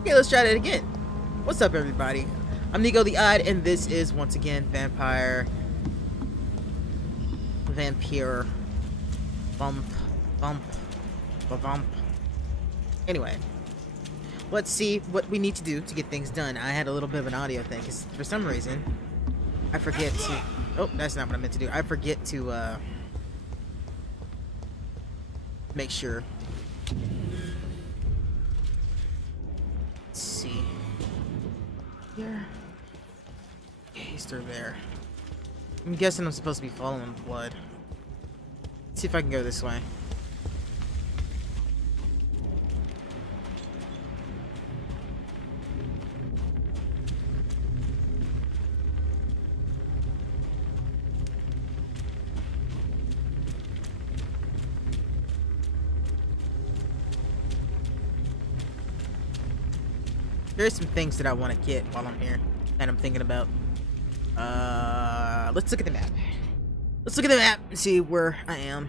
Okay, let's try that again. What's up, everybody? I'm Nico the Odd, and this is once again Vampyr. Bump, bump, bump. Anyway, let's see what we need to do to get things done. I had a little bit of an audio thing, because for some reason, I forget to... Oh, that's not what I meant to do. I forget to, make sure. Let's see. Here. Okay, he's through there. I'm guessing I'm supposed to be following blood. Let's see if I can go this way. There's some things that I want to get while I'm here that I'm thinking about. Let's look at the map. Let's look at the map and see where I am.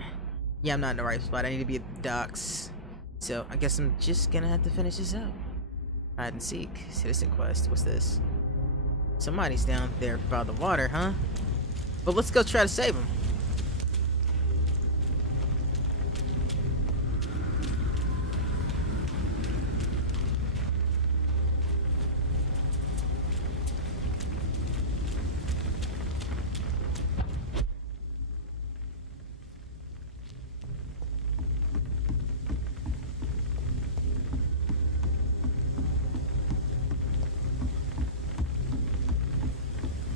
Yeah, I'm not in the right spot. I need to be at the docks. So I guess I'm just gonna have to finish this up. Hide and seek. Citizen quest. What's this? Somebody's down there by the water, huh? But let's go try to save him.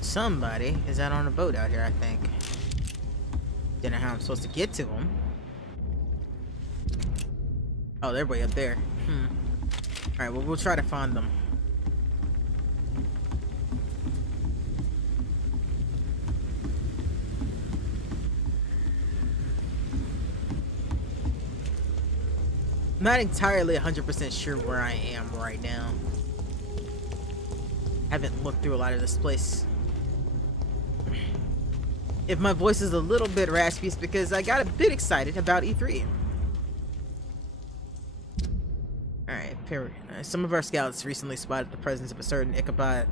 Somebody is out on a boat out here, I think. Don't know how I'm supposed to get to them. Oh, they're way up there. Alright, well, we'll try to find them. I'm not entirely 100% sure where I am right now. Haven't looked through a lot of this place. If my voice is a little bit raspy, it's because I got a bit excited about E3. Alright, some of our scouts recently spotted the presence of a certain Ichabod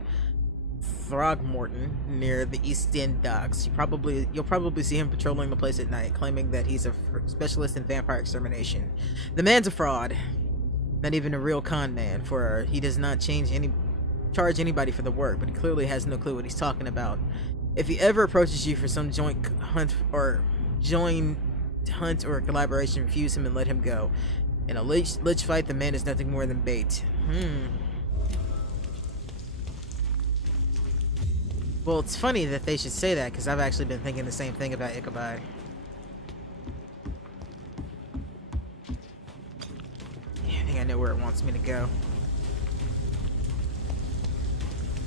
Throgmorton near the East End docks. You'll probably see him patrolling the place at night, claiming that he's a specialist in vampire extermination. The man's a fraud, not even a real con man, for he does not charge anybody for the work, but he clearly has no clue what he's talking about. If he ever approaches you for some joint hunt or collaboration, refuse him and let him go. In a lich fight, the man is nothing more than bait. Well, it's funny that they should say that, because I've actually been thinking the same thing about Ichabod. Yeah, I think I know where it wants me to go.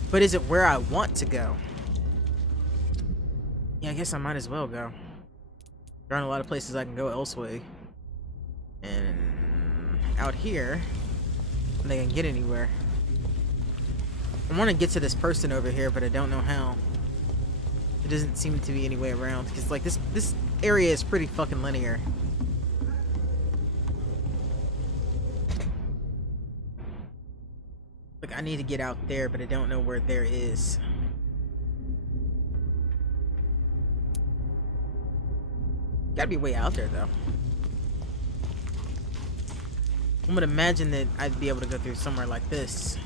But is it where I want to go? Yeah, I guess I might as well go. There aren't a lot of places I can go elsewhere. And out here, I don't think I can get anywhere. I want to get to this person over here, but I don't know how. There doesn't seem to be any way around, because like this area is pretty fucking linear. Like, I need to get out there, but I don't know where there is. Gotta be way out there, though. I would imagine that I'd be able to go through somewhere like this.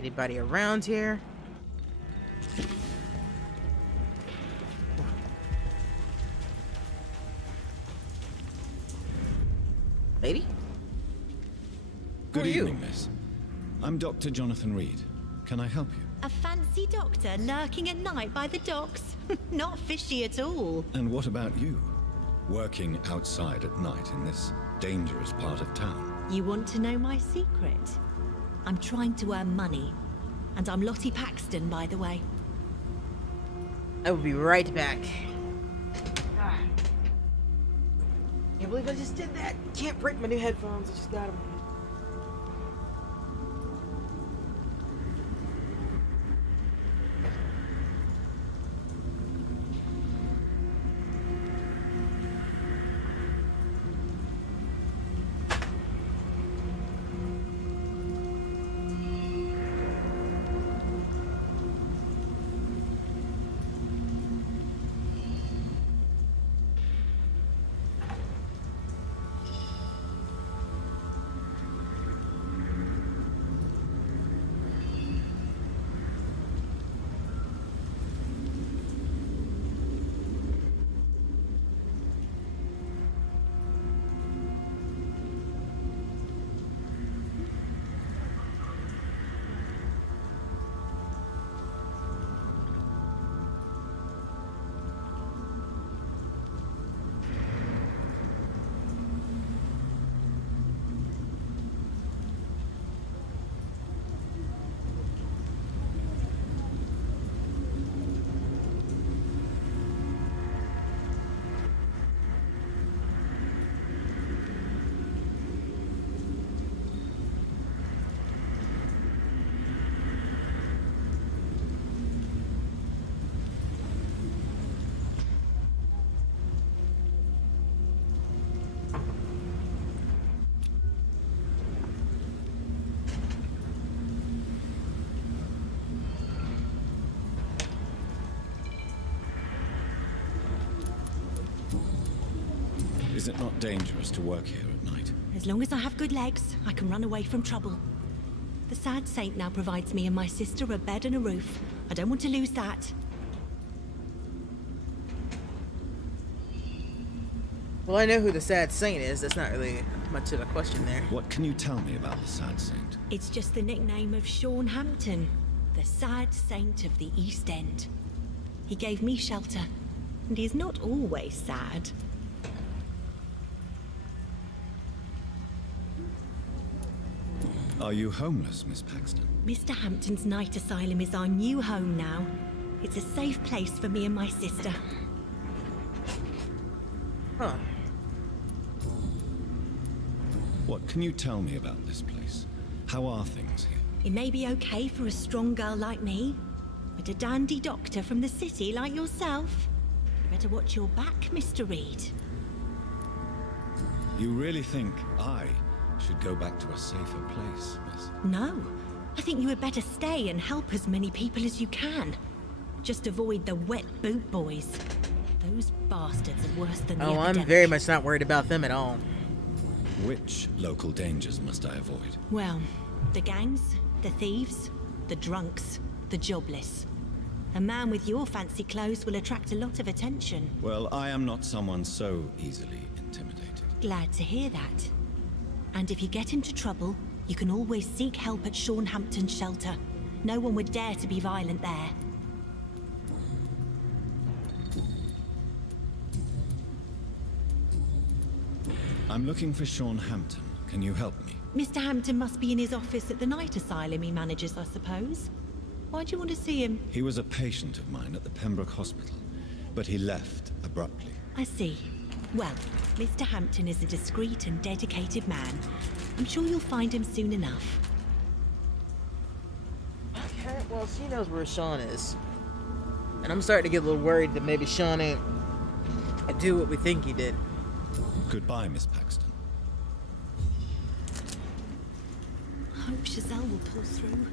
Anybody around here? Lady? Good evening, miss. I'm Dr. Jonathan Reed. Can I help you? A fancy doctor lurking at night by the docks? Not fishy at all. And what about you? Working outside at night in this dangerous part of town. You want to know my secret? I'm trying to earn money. And I'm Lottie Paxton, by the way. I will be right back. Can't believe I just did that. Can't break my new headphones. I just got them. Is it not dangerous to work here at night? As long as I have good legs, I can run away from trouble. The sad saint now provides me and my sister a bed and a roof. I don't want to lose that. Well, I know who the sad saint is. That's not really much of a question there. What can you tell me about the Sad Saint? It's just the nickname of Sean Hampton, the sad saint of the East End. He gave me shelter, and he is not always sad. Are you homeless, Miss Paxton? Mr. Hampton's night asylum is our new home now. It's a safe place for me and my sister. Huh. What can you tell me about this place? How are things here? It may be okay for a strong girl like me, but a dandy doctor from the city like yourself, you better watch your back, Mr. Reed. You really think I should go back to a safer place, miss? No, I think you had better stay and help as many people as you can. Just avoid the wet boot boys. Those bastards are worse than the Oh, epidemic. I'm very much not worried about them at all. Which local dangers must I avoid? Well, the gangs, the thieves, the drunks, the jobless. A man with your fancy clothes will attract a lot of attention. Well, I am not someone so easily intimidated. Glad to hear that. And if you get into trouble, you can always seek help at Sean Hampton's shelter. No one would dare to be violent there. I'm looking for Sean Hampton. Can you help me? Mr. Hampton must be in his office at the night asylum he manages, I suppose. Why do you want to see him? He was a patient of mine at the Pembroke Hospital, but he left abruptly. I see. Well, Mr. Hampton is a discreet and dedicated man. I'm sure you'll find him soon enough. Okay, well, she knows where Sean is. And I'm starting to get a little worried that maybe Sean ain't do what we think he did. Goodbye, Miss Paxton. I hope Giselle will pull through.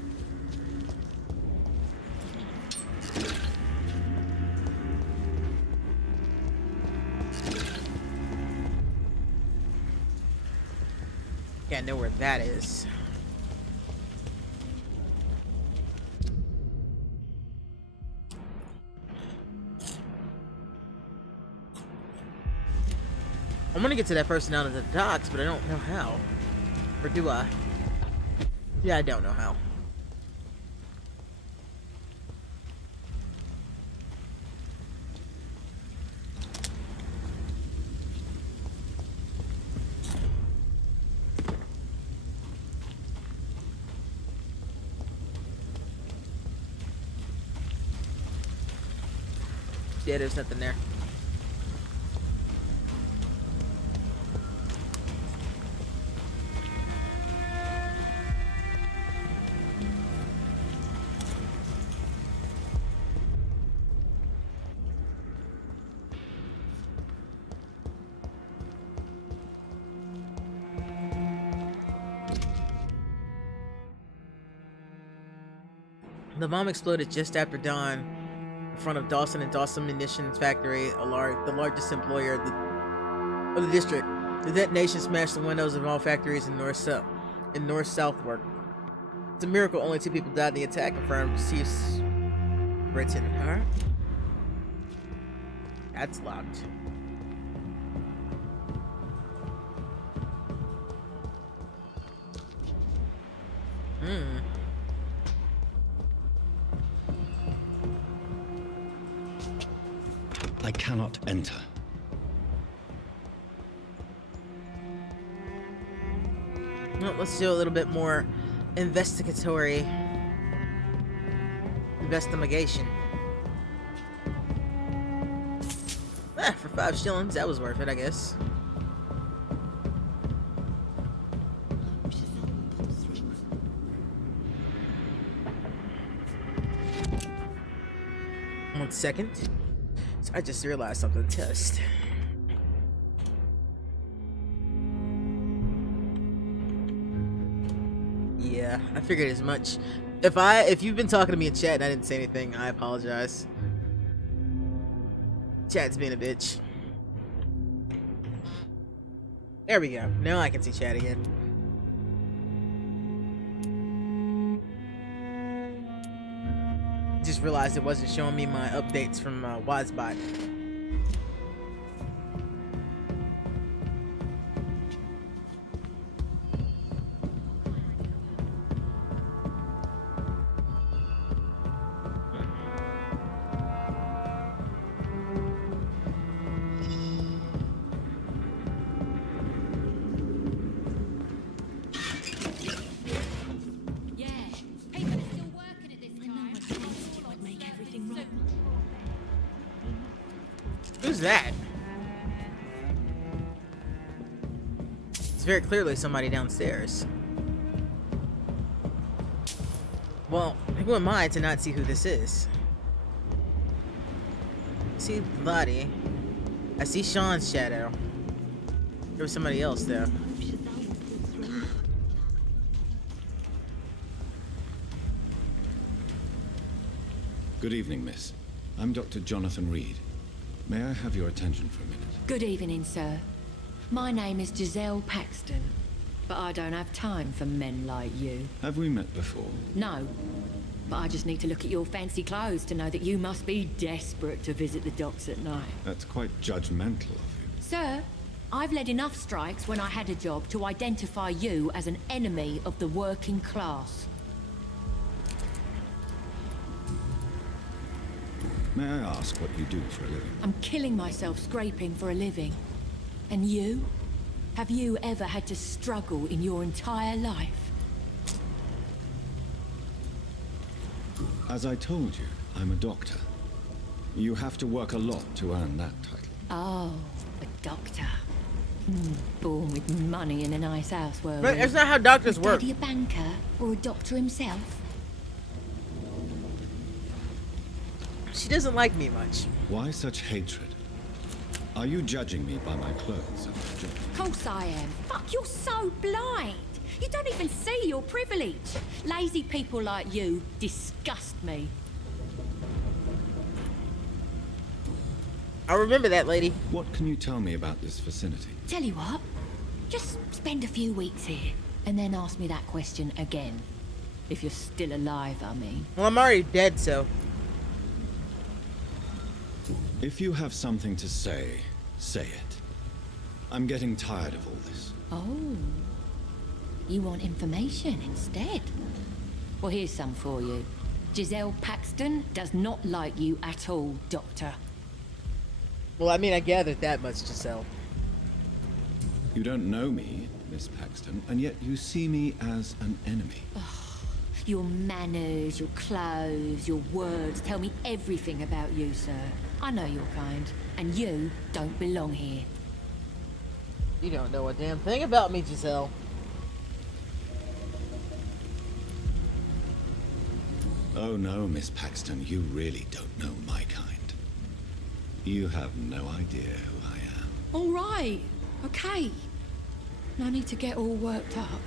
Yeah, I know where that is. I'm gonna get to that person out of the docks, but I don't know how. Or do I? Yeah, I don't know how. Yeah, there's nothing there. The bomb exploded just after dawn in front of Dawson and Dawson Munitions Factory, the largest employer of the district. The detonation smashed the windows of all factories in North Southwark. It's a miracle only 2 people died in the attack, confirmed Chiefs Britain. Huh? That's locked. I cannot enter. Well, let's do a little bit more investigation. For 5 shillings, that was worth it, I guess. One second. So I just realized something to test. Yeah, I figured as much. If you've been talking to me in chat and I didn't say anything, I apologize. Chat's being a bitch. There we go. Now I can see chat again. Just realized it wasn't showing me my updates from Wazbot. Who's that? It's very clearly somebody downstairs. Well, who am I to not see who this is? I see Lottie. I see Sean's shadow. There was somebody else though. Good evening, miss. I'm Dr. Jonathan Reed. May I have your attention for a minute? Good evening, sir. My name is Giselle Paxton, but I don't have time for men like you. Have we met before? No, but I just need to look at your fancy clothes to know that you must be desperate to visit the docks at night. That's quite judgmental of you. Sir, I've led enough strikes when I had a job to identify you as an enemy of the working class. May I ask what you do for a living? I'm killing myself scraping for a living. And you? Have you ever had to struggle in your entire life? As I told you, I'm a doctor. You have to work a lot to earn that title. Oh, a doctor. Born with money in a nice house, were But we? that's not how doctors Was work. Daddy a banker or a doctor himself? She doesn't like me much. Why such hatred? Are you judging me by my clothes and my job? Of course I am. Fuck, you're so blind. You don't even see your privilege. Lazy people like you disgust me. I'll remember that, lady. What can you tell me about this vicinity? Tell you what, just spend a few weeks here and then ask me that question again. If you're still alive, I mean. Well, I'm already dead, so. If you have something to say, say it. I'm getting tired of all this. Oh. You want information instead? Well, here's some for you. Giselle Paxton does not like you at all, Doctor. Well, I mean, I gathered that much, Giselle. You don't know me, Miss Paxton, and yet you see me as an enemy. Your manners, your clothes, your words tell me everything about you, sir. I know your kind, and you don't belong here. You don't know a damn thing about me, Giselle. Oh no, Miss Paxton, you really don't know my kind. You have no idea who I am. All right, okay. No need to get all worked up.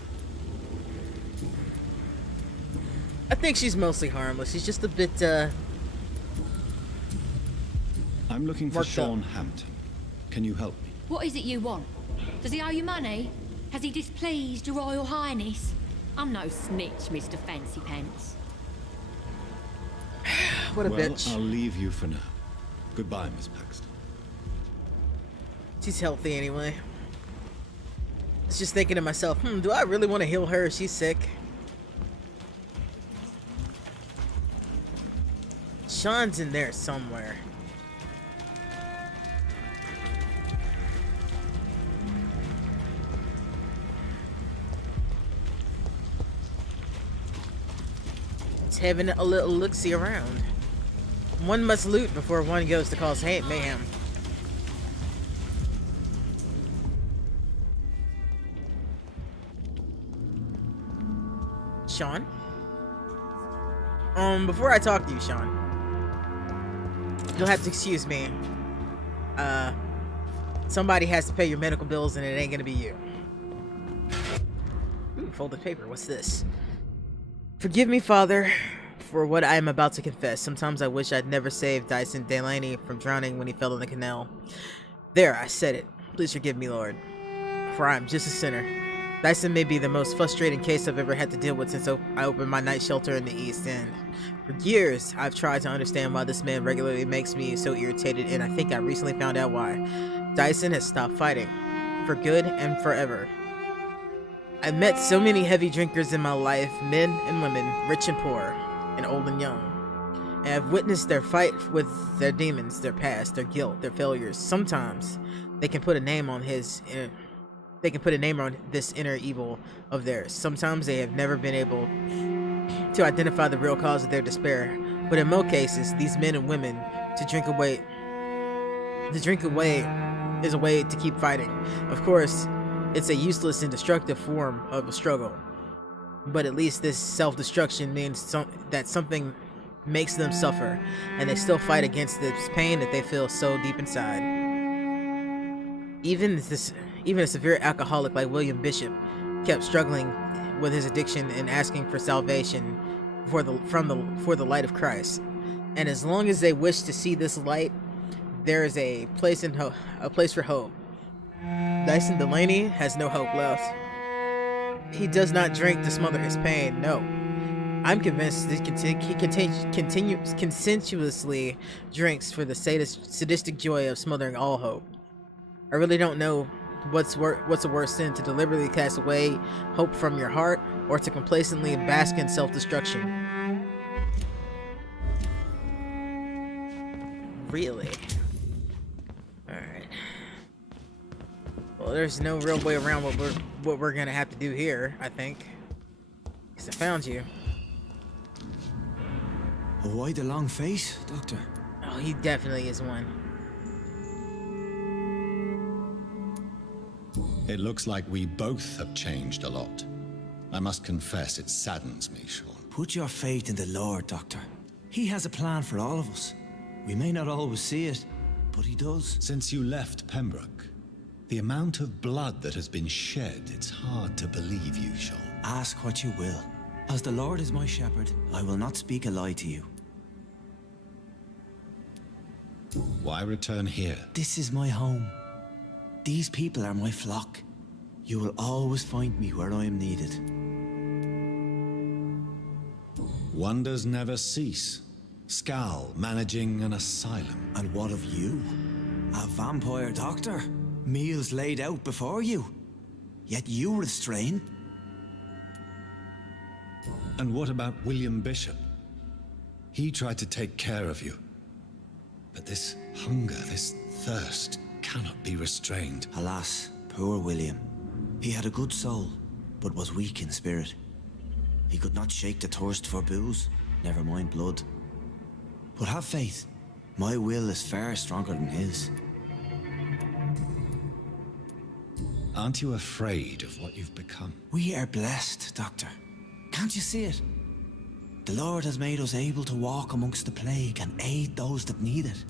I think she's mostly harmless. She's just a bit, I'm looking for Worked up. Sean Hampton. Can you help me? What is it you want? Does he owe you money? Has he displeased your Royal Highness? I'm no snitch, Mr. Fancy Pants. what a Well, bitch. I'll leave you for now. Goodbye, Miss Paxton. She's healthy anyway. I was just thinking to myself, do I really want to heal her? She's sick. Sean's in there somewhere. It's having a little look-see around. One must loot before one goes to cause mayhem. Sean? Before I talk to you, Sean, you'll have to excuse me. Somebody has to pay your medical bills and it ain't gonna be you. Ooh, folded paper, what's this? Forgive me, Father, for what I am about to confess. Sometimes I wish I'd never saved Dyson Delaney from drowning when he fell in the canal. There, I said it. Please forgive me, Lord, for I am just a sinner. Dyson may be the most frustrating case I've ever had to deal with since I opened my night shelter in the East End. For years, I've tried to understand why this man regularly makes me so irritated, and I think I recently found out why. Dyson has stopped fighting, for good and forever. I've met so many heavy drinkers in my life, men and women, rich and poor, and old and young. And I've witnessed their fight with their demons, their past, their guilt, their failures. Sometimes they can put a name on this inner evil of theirs. Sometimes they have never been able to identify the real cause of their despair. But in most cases, these men and women, to drink away is a way to keep fighting. Of course, it's a useless and destructive form of a struggle. But at least this self-destruction means that something makes them suffer, and they still fight against this pain that they feel so deep inside. Even a severe alcoholic like William Bishop kept struggling with his addiction and asking for salvation for the light of Christ. And as long as they wish to see this light, there is a place for hope. Dyson Delaney has no hope left. He does not drink to smother his pain. No, I'm convinced that he consensuously drinks for the sadistic joy of smothering all hope. I really don't know what's a worse sin, to deliberately cast away hope from your heart, or to complacently bask in self-destruction. Really? Alright. Well, there's no real way around what we're gonna have to do here, I think. Because I found you. Why the long face, Doctor? Oh, he definitely is one. It looks like we both have changed a lot. I must confess, it saddens me, Sean. Put your faith in the Lord, Doctor. He has a plan for all of us. We may not always see it, but he does. Since you left Pembroke, the amount of blood that has been shed, it's hard to believe you, Sean. Ask what you will. As the Lord is my shepherd, I will not speak a lie to you. Why return here? This is my home. These people are my flock. You will always find me where I am needed. Wonders never cease. Scal managing an asylum. And what of you? A vampire doctor? Meals laid out before you. Yet you restrain? And what about William Bishop? He tried to take care of you. But this hunger, this thirst, cannot be restrained. Alas, poor William. He had a good soul, but was weak in spirit. He could not shake the thirst for booze, never mind blood. But have faith. My will is far stronger than his. Aren't you afraid of what you've become? We are blessed, Doctor. Can't you see it? The Lord has made us able to walk amongst the plague and aid those that need it.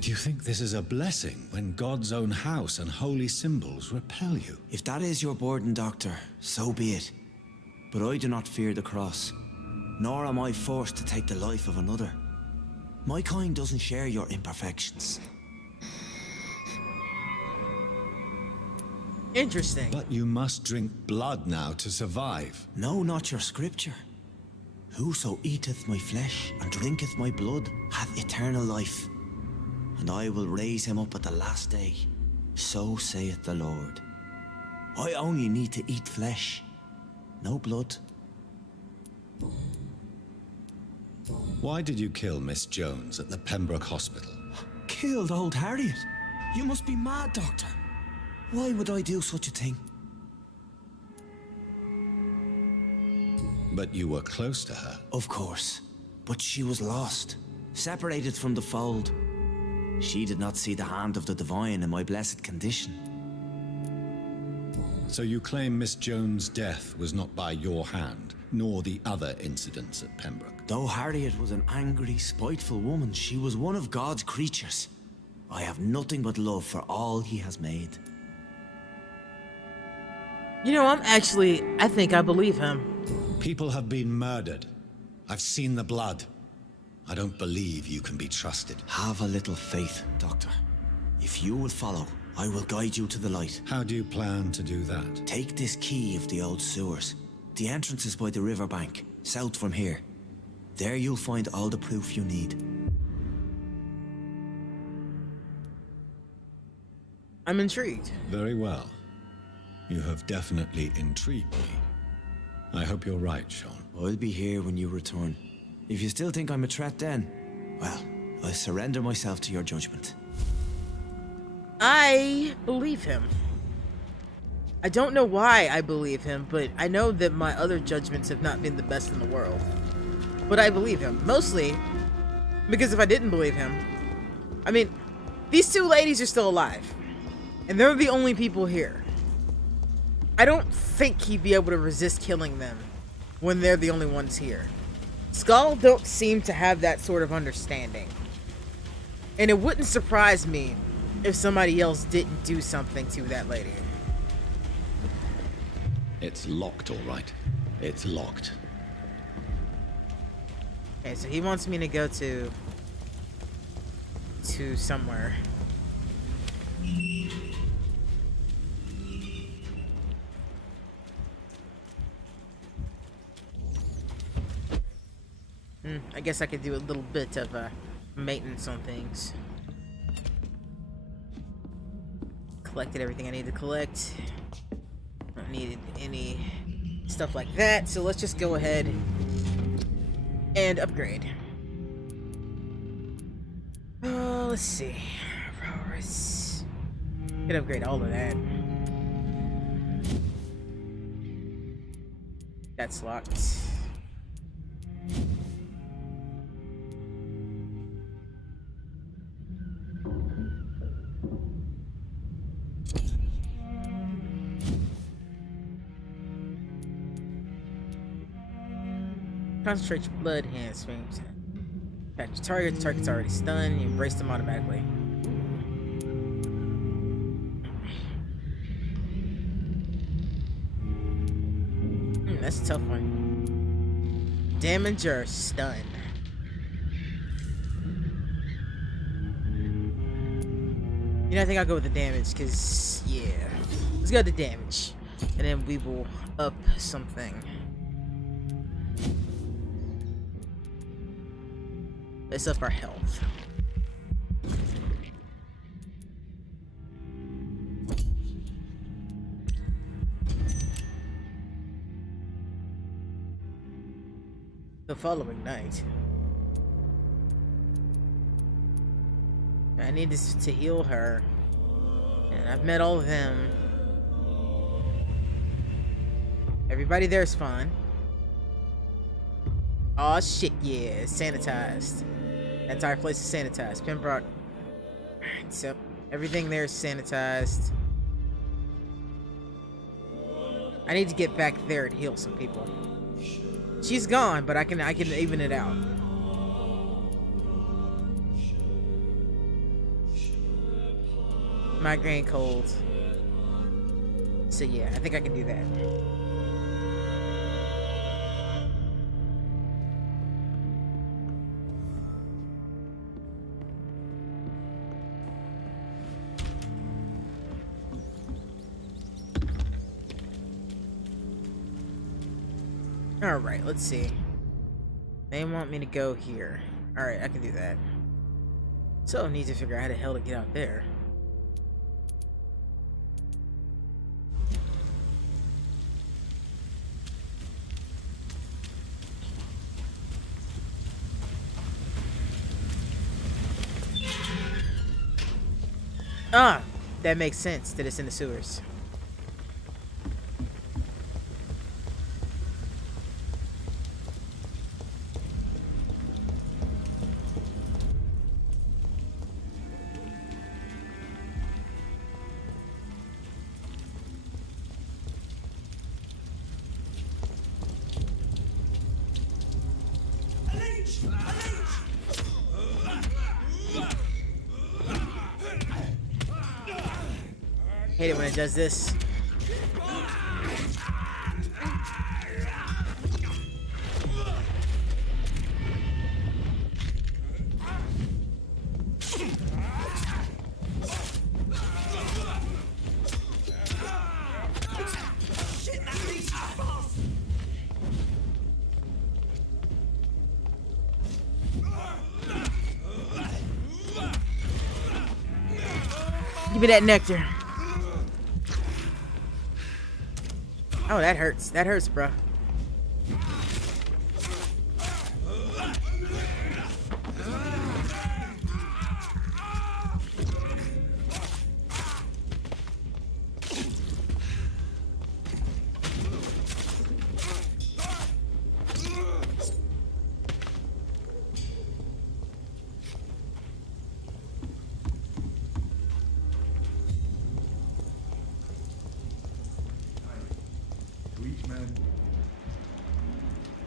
Do you think this is a blessing when God's own house and holy symbols repel you? If that is your burden, Doctor, so be it. But I do not fear the cross, nor am I forced to take the life of another. My kind doesn't share your imperfections. Interesting. But you must drink blood now to survive. No, not your scripture. Whoso eateth my flesh and drinketh my blood hath eternal life, and I will raise him up at the last day. So saith the Lord. I only need to eat flesh, no blood. Why did you kill Miss Jones at the Pembroke Hospital? Killed old Harriet? You must be mad, Doctor. Why would I do such a thing? But you were close to her. Of course. But she was lost, separated from the fold. She did not see the hand of the divine in my blessed condition. So you claim Miss Jones' death was not by your hand, nor the other incidents at Pembroke? Though Harriet was an angry, spiteful woman, she was one of God's creatures. I have nothing but love for all he has made. You know, I think I believe him. People have been murdered. I've seen the blood. I don't believe you can be trusted. Have a little faith, Doctor. If you will follow, I will guide you to the light. How do you plan to do that? Take this key of the old sewers. The entrance is by the riverbank, south from here. There you'll find all the proof you need. I'm intrigued. Very well. You have definitely intrigued me. I hope you're right, Sean. I'll be here when you return. If you still think I'm a threat then, well, I surrender myself to your judgment. I believe him. I don't know why I believe him, but I know that my other judgments have not been the best in the world. But I believe him, mostly because if I didn't believe him, I mean, these two ladies are still alive, and they're the only people here. I don't think he'd be able to resist killing them when they're the only ones here. Skull don't seem to have that sort of understanding. And it wouldn't surprise me if somebody else didn't do something to that lady. It's locked, all right. It's locked. Okay, so he wants me to go to somewhere. I guess I could do a little bit of maintenance on things. Collected everything I need to collect. Don't need any stuff like that, so let's just go ahead and upgrade. Let's see. Could upgrade all of that. That's locked. Concentrate your blood hand swings. Catch your target, the target's already stunned, you embrace them automatically. That's a tough one. Damage or stun? You know, I think I'll go with the damage, because, yeah. Let's go with the damage. And then we will up something. Let's up our health. The following night, I need to heal her, and I've met all of them. Everybody there's fine. Oh shit, yeah, it's sanitized. That entire place is sanitized. Pembroke. Alright, so everything there is sanitized. I need to get back there and heal some people. She's gone, but I can even it out. Migraine cold. So yeah, I think I can do that. Alright, let's see. They want me to go here. Alright, I can do that. So I need to figure out how the hell to get out there. Ah! That makes sense that it's in the sewers. Hate it when it does this. Give me that nectar. Oh, that hurts. That hurts, bro.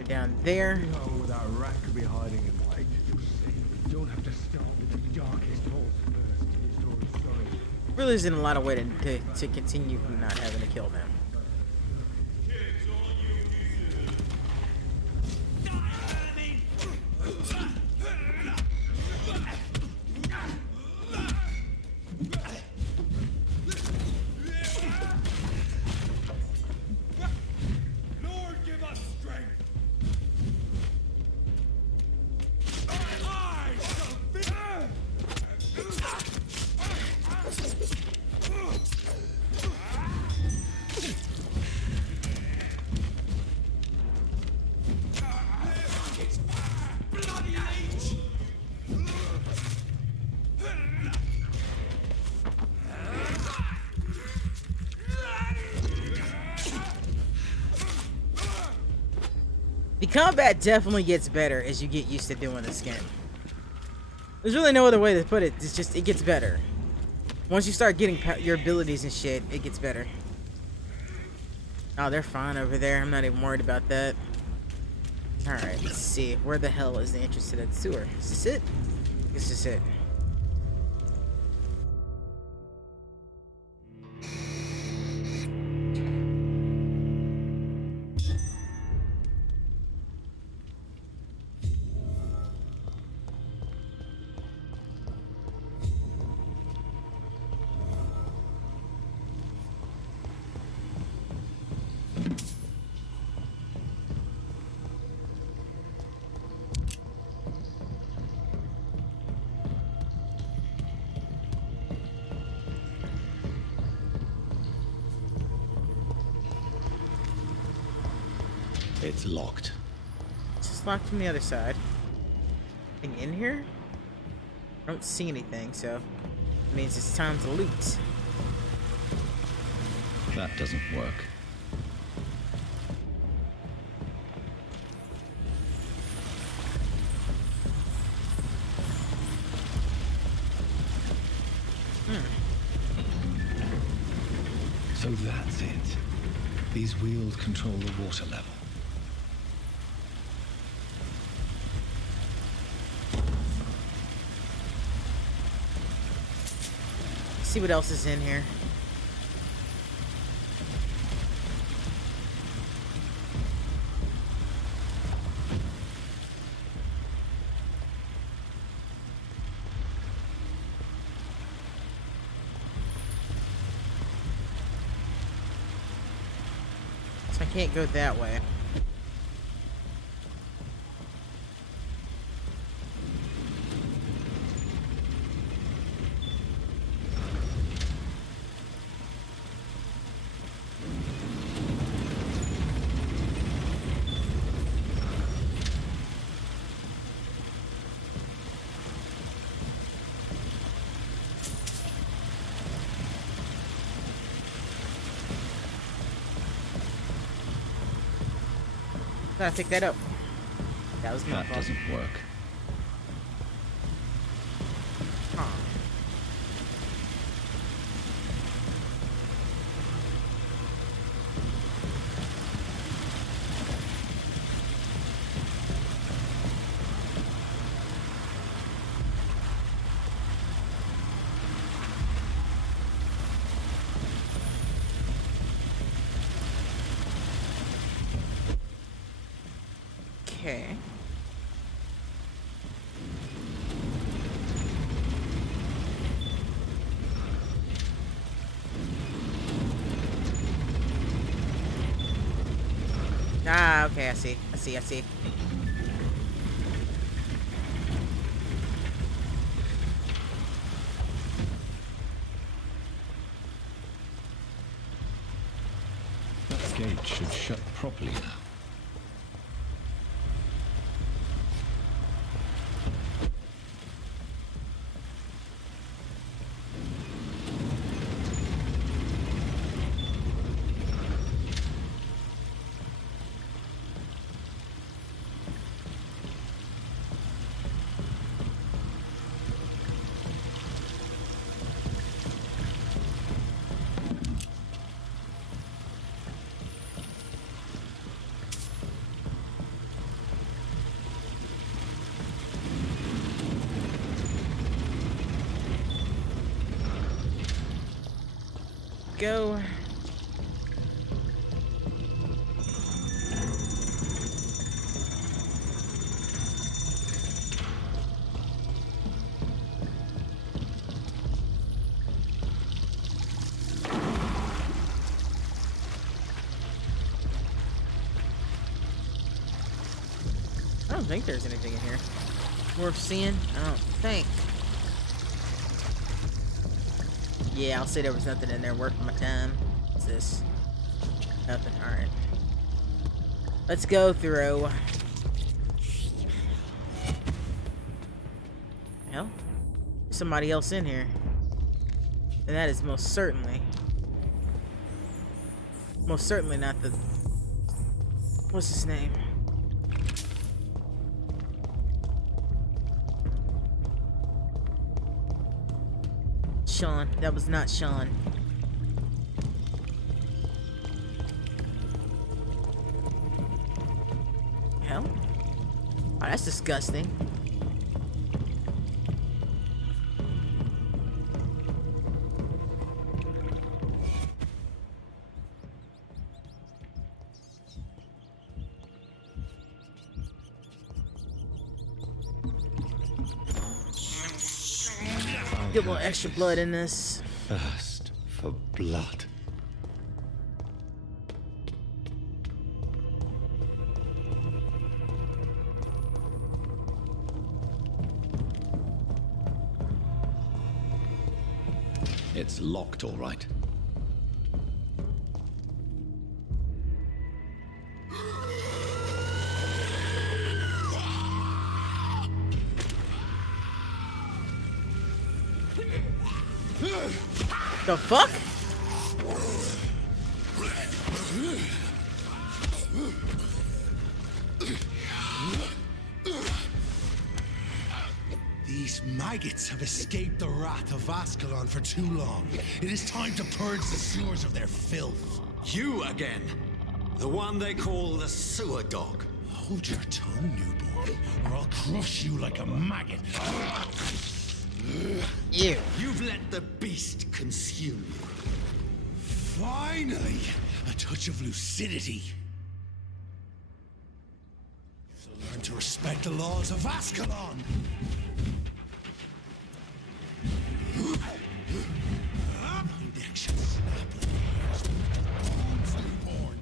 Down there. Oh, that rat could be hiding in plain. You'll see. You don't have to start with the darkest holes first. Sorry. Really isn't a lot of way to continue from not having to kill them. The combat definitely gets better as you get used to doing this game. There's really no other way to put it. It's just, it gets better. Once you start getting your abilities and shit, it gets better. Oh, they're fine over there. I'm not even worried about that. Alright, let's see. Where the hell is the entrance to that sewer? Is this it? This is it. It's locked. It's just locked from the other side. Anything in here? I don't see anything, so it means it's time to loot. That doesn't work. That's it. These wheels control the water level. See what else is in here. So I can't go that way. Gotta pick that up. That was my That fault. doesn't work. Huh. Okay. Ah, okay, I see. I see. That gate should shut properly now. Go. I don't think there's anything in here worth seeing. I don't think. Yeah, I'll say there was nothing in there worth my time. What's this? Nothing. Alright. Let's go through. Well, there's somebody else in here. And that is most certainly not the... What's his name? Sean. That was not Sean. Hell? Oh, that's disgusting. Get a little extra blood in this. Thirst for blood. It's locked, all right. The fuck? These These maggots have escaped the wrath of Ascalon for too long. It is time to purge the sewers of their filth. You again. The one they call the sewer dog. Hold your tongue, newborn, or I'll crush you like a maggot. Ew. You've let the beast consume you. Finally, a touch of lucidity. So learn to respect the laws of Ascalon. Mind action snap like hairs with the bones, newborn.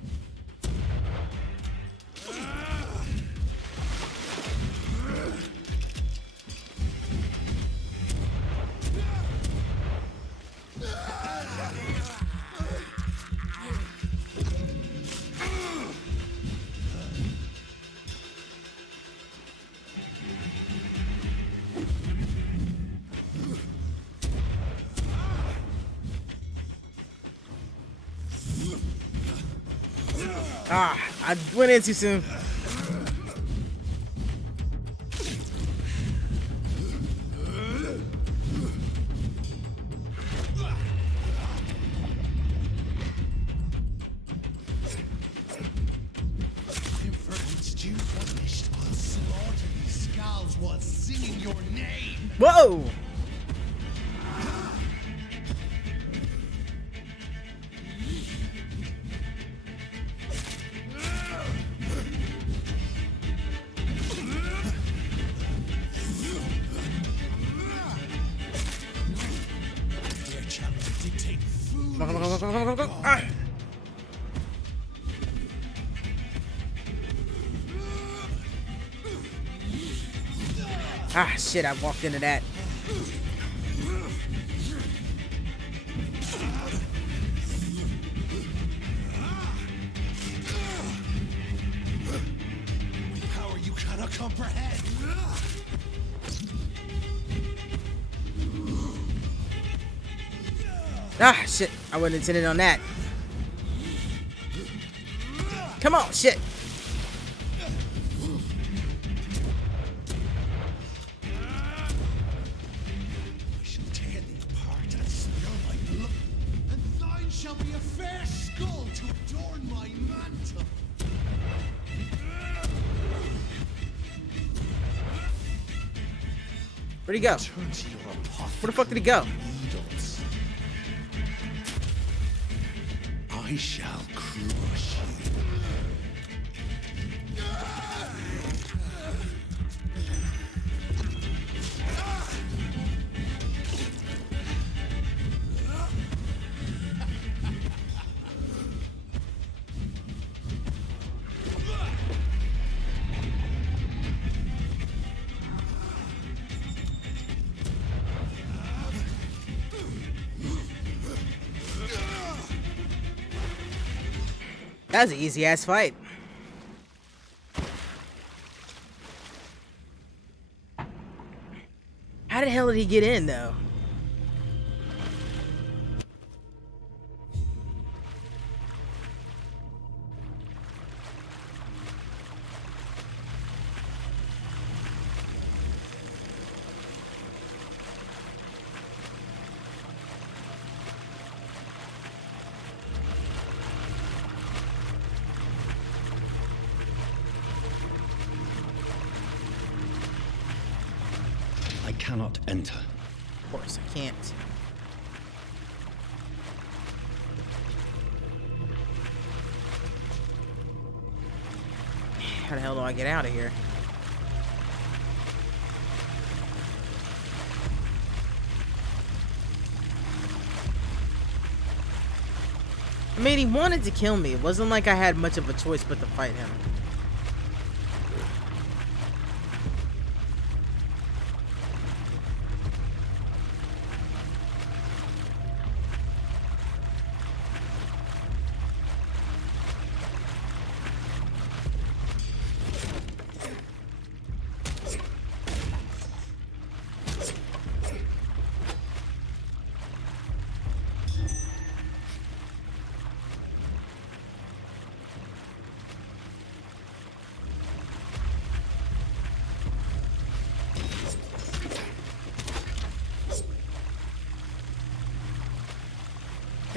Ah, I went in too soon. Once you punished, I'll slaughter these skulls while singing your name. Whoa! Their challenge to dictate food. Come on, come on, come on, come on, come on. Ah. Ah, shit, I walked into that. Power you cannot comprehend. Ah, shit, I wasn't intending on that. Come on, shit. I shall tear thee apart and spill my blood, and thine shall be a fair skull to adorn my mantle. Where'd he go? Turn to your apothecary Where the fuck did he go? needles. I shall crush you. That was an easy ass fight. How the hell did he get in though? I cannot enter. Of course, I can't. How the hell do I get out of here? I mean, he wanted to kill me. It wasn't like I had much of a choice but to fight him.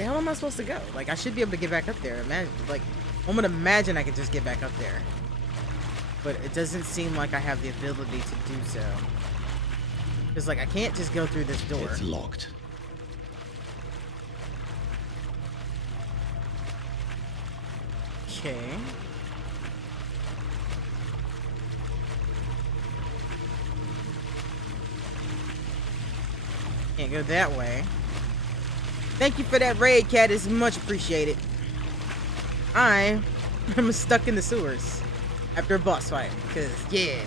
the hell am I supposed to go? Like, I should be able to get back up there. Imagine, like, I'm gonna imagine I could just get back up there. But it doesn't seem like I have the ability to do so. It's like, I can't just go through this door. It's locked. Okay. Can't go that way. Thank you for that raid, cat. It's much appreciated. I'm stuck in the sewers after a boss fight. Because, yeah,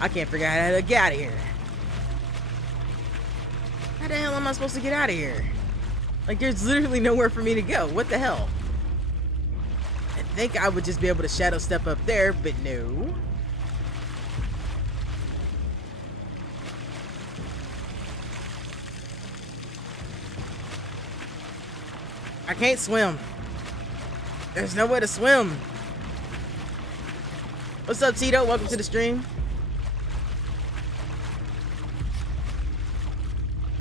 I can't figure out how to get out of here. How the hell am I supposed to get out of here? Like, there's literally nowhere for me to go. What the hell? I think I would just be able to shadow step up there, but no. I can't swim. There's no way to swim. What's up, Tito? Welcome to the stream.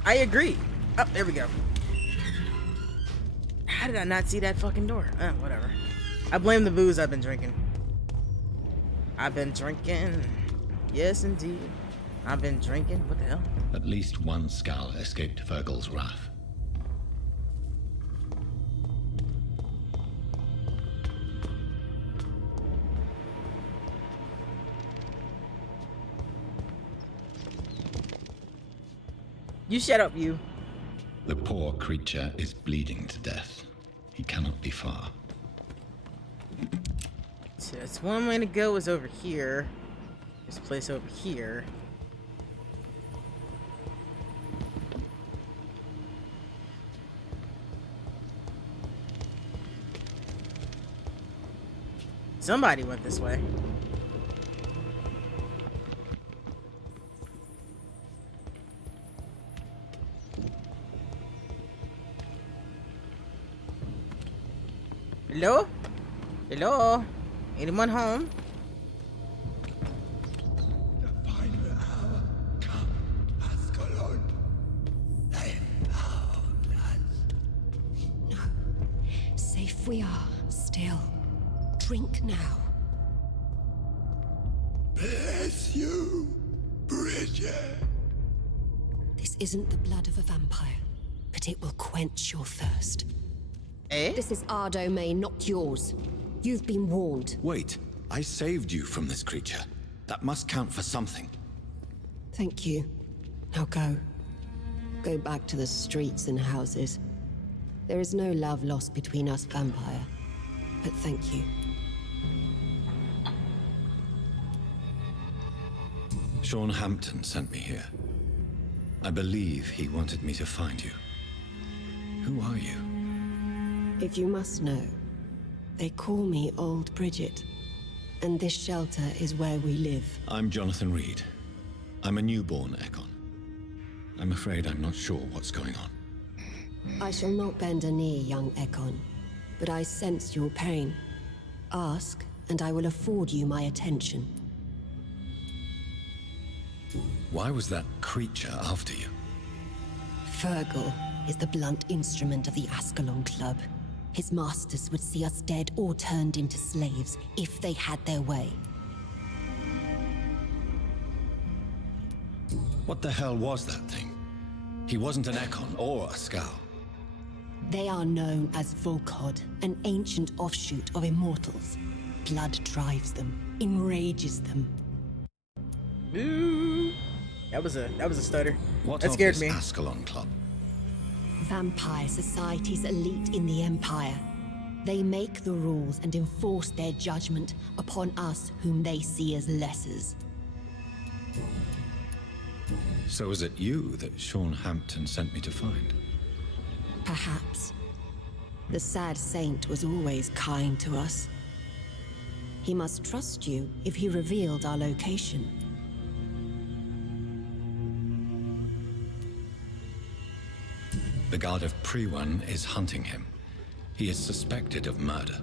I agree. Oh, there we go. How did I not see that fucking door? Whatever. I blame the booze I've been drinking. I've been drinking. Yes, indeed. I've been drinking. What the hell? At least one Skal escaped Fergal's wrath. You shut up, you. The poor creature is bleeding to death. He cannot be far. So that's one way to go is over here. This place over here. Somebody went this way. Hello? Hello? Anyone home? The final hour come, Ascalon. They found us. No. Safe we are, still. Drink now. Bless you, Bridget. This isn't the blood of a vampire, but it will quench your thirst. Eh? This is our domain, not yours. You've been warned. Wait, I saved you from this creature. That must count for something. Thank you. Now go. Go back to the streets and houses. There is no love lost between us, vampire. But thank you. Sean Hampton sent me here. I believe he wanted me to find you. Who are you? If you must know, they call me Old Bridget. And this shelter is where we live. I'm Jonathan Reed. I'm a newborn Ekon. I'm afraid I'm not sure what's going on. I shall not bend a knee, young Ekon. But I sense your pain. Ask, and I will afford you my attention. Why was that creature after you? Fergal is the blunt instrument of the Ascalon Club. His masters would see us dead or turned into slaves if they had their way. What the hell was that thing? He wasn't an Ekon or a Skal. They are known as Volkod, an ancient offshoot of immortals. Blood drives them, enrages them. Ooh. That was a stutter. What That of scared this me. Ascalon Club? Vampire society's elite in the Empire. They make the rules and enforce their judgment upon us whom they see as lessers. So is it you that Sean Hampton sent me to find? Perhaps. The sad saint was always kind to us. He must trust you if he revealed our location. The Guard of Priwan is hunting him. He is suspected of murder.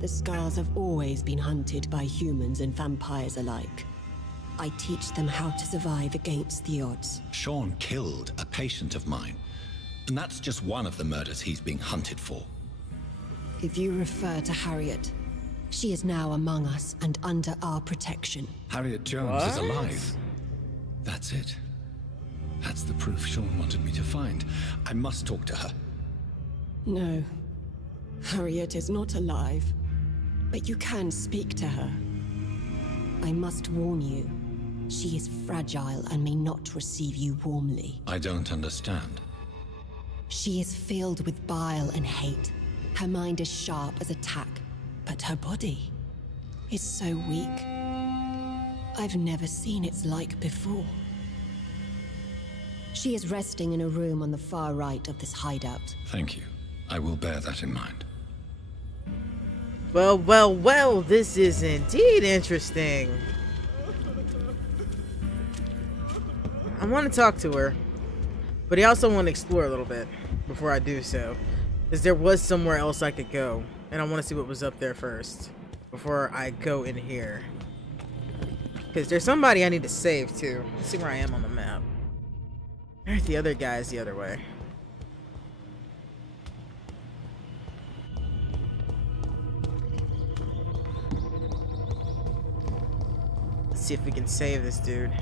The Scars have always been hunted by humans and vampires alike. I teach them how to survive against the odds. Sean killed a patient of mine. And that's just one of the murders he's being hunted for. If you refer to Harriet, she is now among us and under our protection. Harriet Jones is alive. That's it. That's the proof Sean wanted me to find. I must talk to her. No. Harriet is not alive. But you can speak to her. I must warn you. She is fragile and may not receive you warmly. I don't understand. She is filled with bile and hate. Her mind is sharp as a tack, but her body is so weak. I've never seen its like before. She is resting in a room on the far right of this hideout. Thank you. I will bear that in mind. Well, well, well, this is indeed interesting. I want to talk to her, but I also want to explore a little bit before I do so. Because there was somewhere else I could go, and I want to see what was up there first before I go in here. Because there's somebody I need to save too. Let's see where I am on the map. Alright, the other guy's the other way. Let's see if we can save this dude.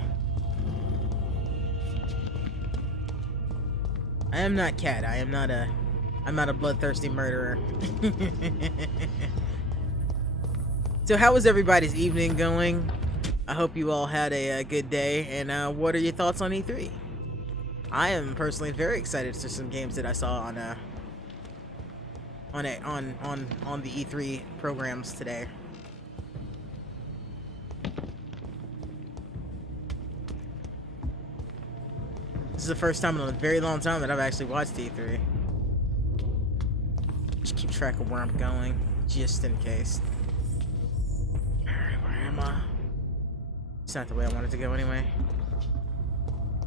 I am not Cat. I'm not a bloodthirsty murderer. So how was everybody's evening going? I hope you all had a good day, and what are your thoughts on E3? I am personally very excited for some games that I saw on the E3 programs today. This is the first time in a very long time that I've actually watched E3. Just keep track of where I'm going, just in case. Alright, where am I? It's not the way I wanted to go anyway.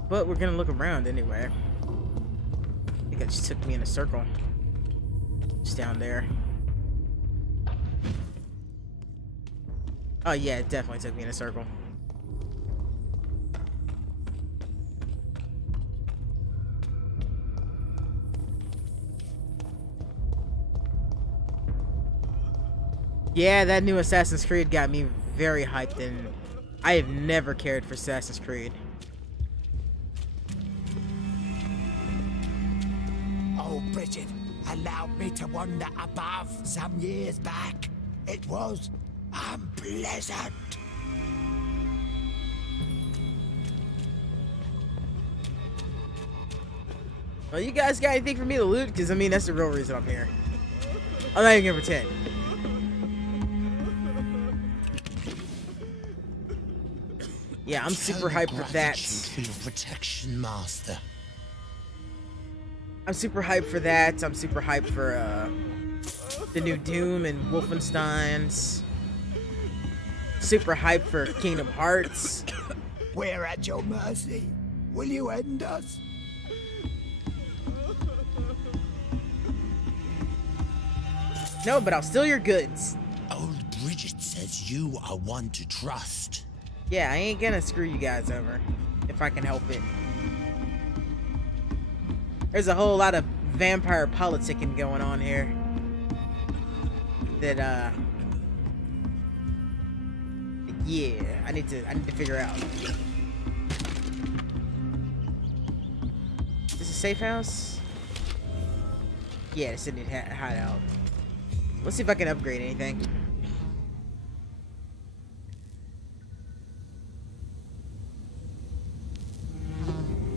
But we're gonna look around anyway. I think it just took me in a circle. Just down there. Oh yeah, it definitely took me in a circle. Yeah, that new Assassin's Creed got me very hyped, and I have never cared for Assassin's Creed. Oh, Bridget allowed me to wander above some years back. It was unpleasant. Well, you guys got anything for me to loot? Because, I mean, that's the real reason I'm here. I'm not even gonna pretend. Yeah, I'm super hyped for that. For your protection, Master. I'm super hyped for that. I'm super hyped for the new Doom and Wolfensteins. Super hyped for Kingdom Hearts. We're at your mercy. Will you end us? No, but I'll steal your goods. Old Bridget says you are one to trust. Yeah, I ain't gonna screw you guys over if I can help it. There's a whole lot of vampire politicking going on here that yeah, I need to figure out. Is this a safe house? Yeah, it's in the hideout. Let's see if I can upgrade anything.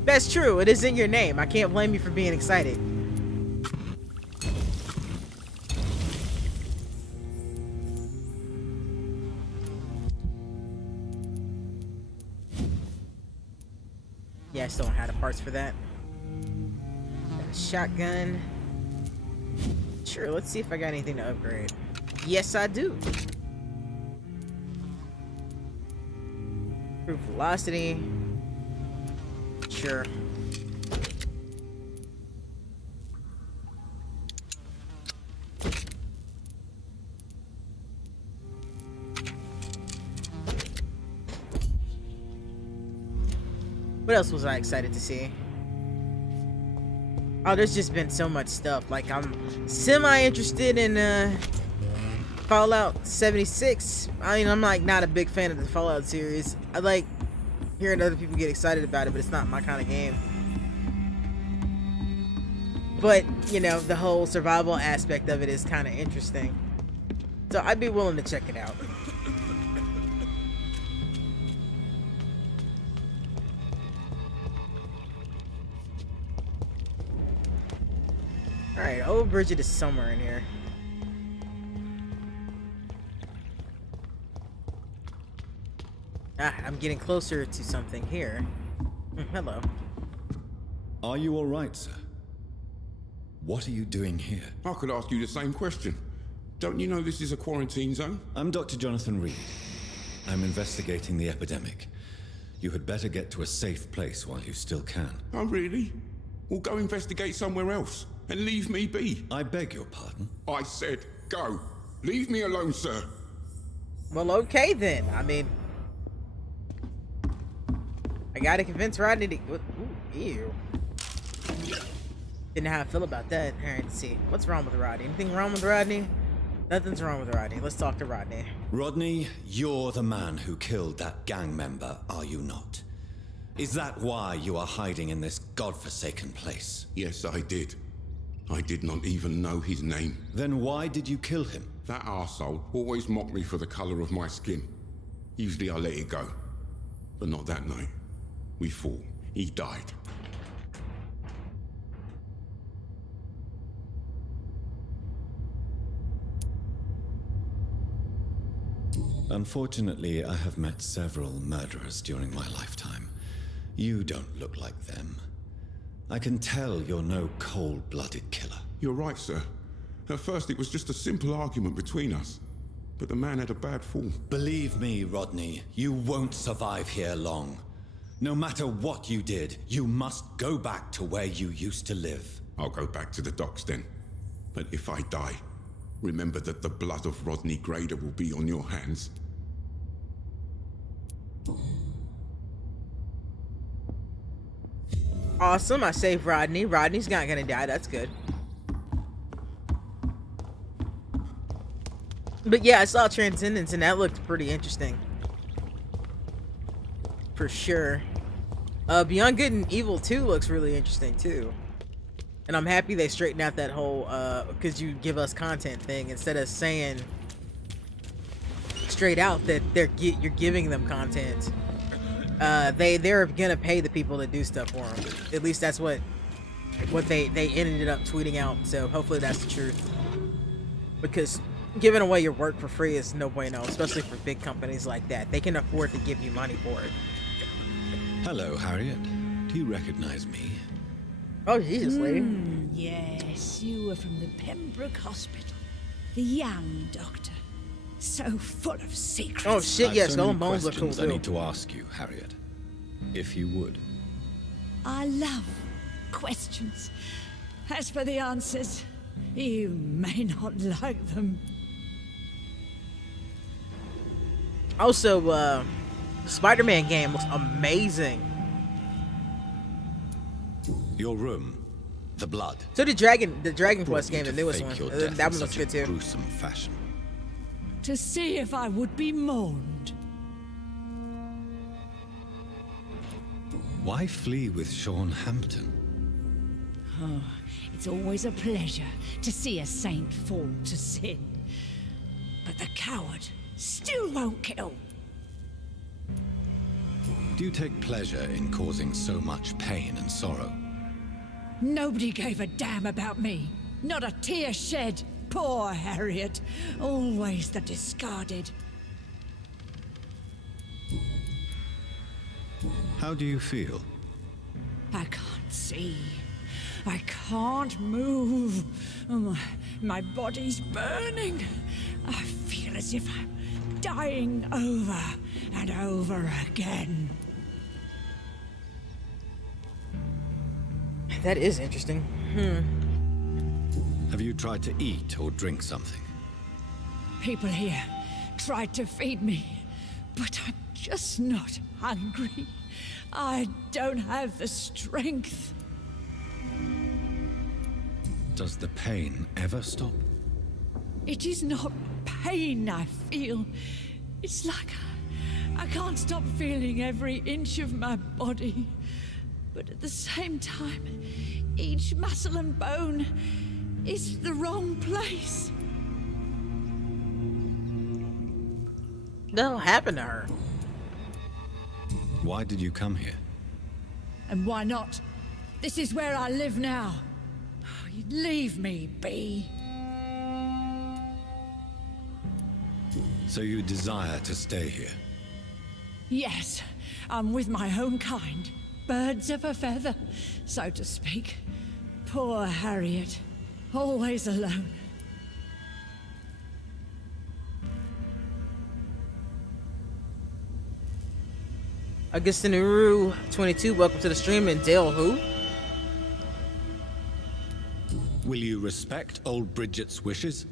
That's true, it is in your name. I can't blame you for being excited. Yeah, I still don't have the parts for that. Got a shotgun. Sure, let's see if I got anything to upgrade. Yes, I do. Improved velocity. Sure. What else was I excited to see? Oh, there's just been so much stuff. Like, I'm semi-interested in Fallout 76. I mean, I'm like not a big fan of the Fallout series. I like hearing other people get excited about it, but it's not my kind of game. But, you know, the whole survival aspect of it is kind of interesting. So I'd be willing to check it out. Alright, Old Bridget is somewhere in here. Ah, I'm getting closer to something here. Hello. Are you all right, sir? What are you doing here? I could ask you the same question. Don't you know this is a quarantine zone? I'm Dr. Jonathan Reed. I'm investigating the epidemic. You had better get to a safe place while you still can. Oh, really? Well, go investigate somewhere else and leave me be. I beg your pardon? I said go. Leave me alone, sir. Well, okay then. I mean, I gotta convince Rodney to... Ooh, ew. Didn't know how I feel about that. Alright, let's see. What's wrong with Rodney? Anything wrong with Rodney? Nothing's wrong with Rodney. Let's talk to Rodney. Rodney, you're the man who killed that gang member, are you not? Is that why you are hiding in this godforsaken place? Yes, I did. I did not even know his name. Then why did you kill him? That arsehole always mocked me for the color of my skin. Usually I let it go. But not that night. We fought. He died. Unfortunately, I have met several murderers during my lifetime. You don't look like them. I can tell you're no cold-blooded killer. You're right, sir. At first it was just a simple argument between us. But the man had a bad fall. Believe me, Rodney, you won't survive here long. No matter what you did, you must go back to where you used to live. I'll go back to the docks then. But if I die, remember that the blood of Rodney Grader will be on your hands. Awesome, I saved Rodney. Rodney's not gonna die, that's good. But yeah, I saw Transcendence and that looked pretty interesting. For sure. Beyond Good and Evil 2 looks really interesting too. And I'm happy they straightened out that whole because you give us content thing instead of saying straight out that you're giving them content. They're gonna pay the people to do stuff for them. At least that's what they ended up tweeting out. So hopefully that's the truth. Because giving away your work for free is no bueno, especially for big companies like that. They can afford to give you money for it. Hello, Harriet. Do you recognize me? Oh, Jesus, lady. Yes, you were from the Pembroke Hospital. The young doctor. So full of secrets. Oh shit, I've yeah, so Skull many and Bones look cool questions too. I need to ask you, Harriet. If you would. I love questions. As for the answers, you may not like them. Also, Spider-Man game looks amazing. Your room, the blood. So the Dragon Quest Brought you game, the to newest fake one. your death That in one looks such good a too. gruesome fashion. To see if I would be mourned. Why flee with Sean Hampton? Oh, it's always a pleasure to see a saint fall to sin. But the coward still won't kill. Do you take pleasure in causing so much pain and sorrow? Nobody gave a damn about me. Not a tear shed. Poor Harriet. Always the discarded. How do you feel? I can't see. I can't move. Oh, my body's burning. I feel as if I'm dying over and over again. That is interesting. Have you tried to eat or drink something? People here tried to feed me, but I'm just not hungry. I don't have the strength. Does the pain ever stop? It is not pain I feel. It's like I can't stop feeling every inch of my body. But at the same time, each muscle and bone is the wrong place. That'll happen to her. Why did you come here? And why not? This is where I live now. Leave me be. So you desire to stay here? Yes, I'm with my own kind. Birds of a feather, so to speak. Poor Harriet. Always alone. Augustinuru 22, welcome to the stream. And Dale who? Will you respect old Bridget's wishes?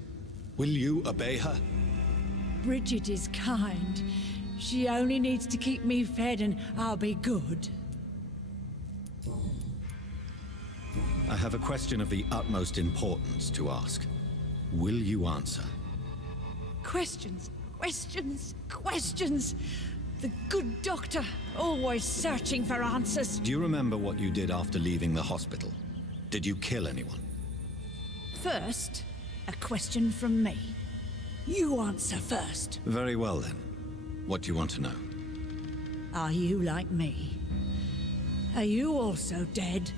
Will you obey her? Bridget is kind. She only needs to keep me fed and I'll be good. I have a question of the utmost importance to ask. Will you answer? Questions, questions, questions. The good doctor, always searching for answers. Do you remember what you did after leaving the hospital? Did you kill anyone? First, a question from me. You answer first. Very well then. What do you want to know? Are you like me? Are you also dead?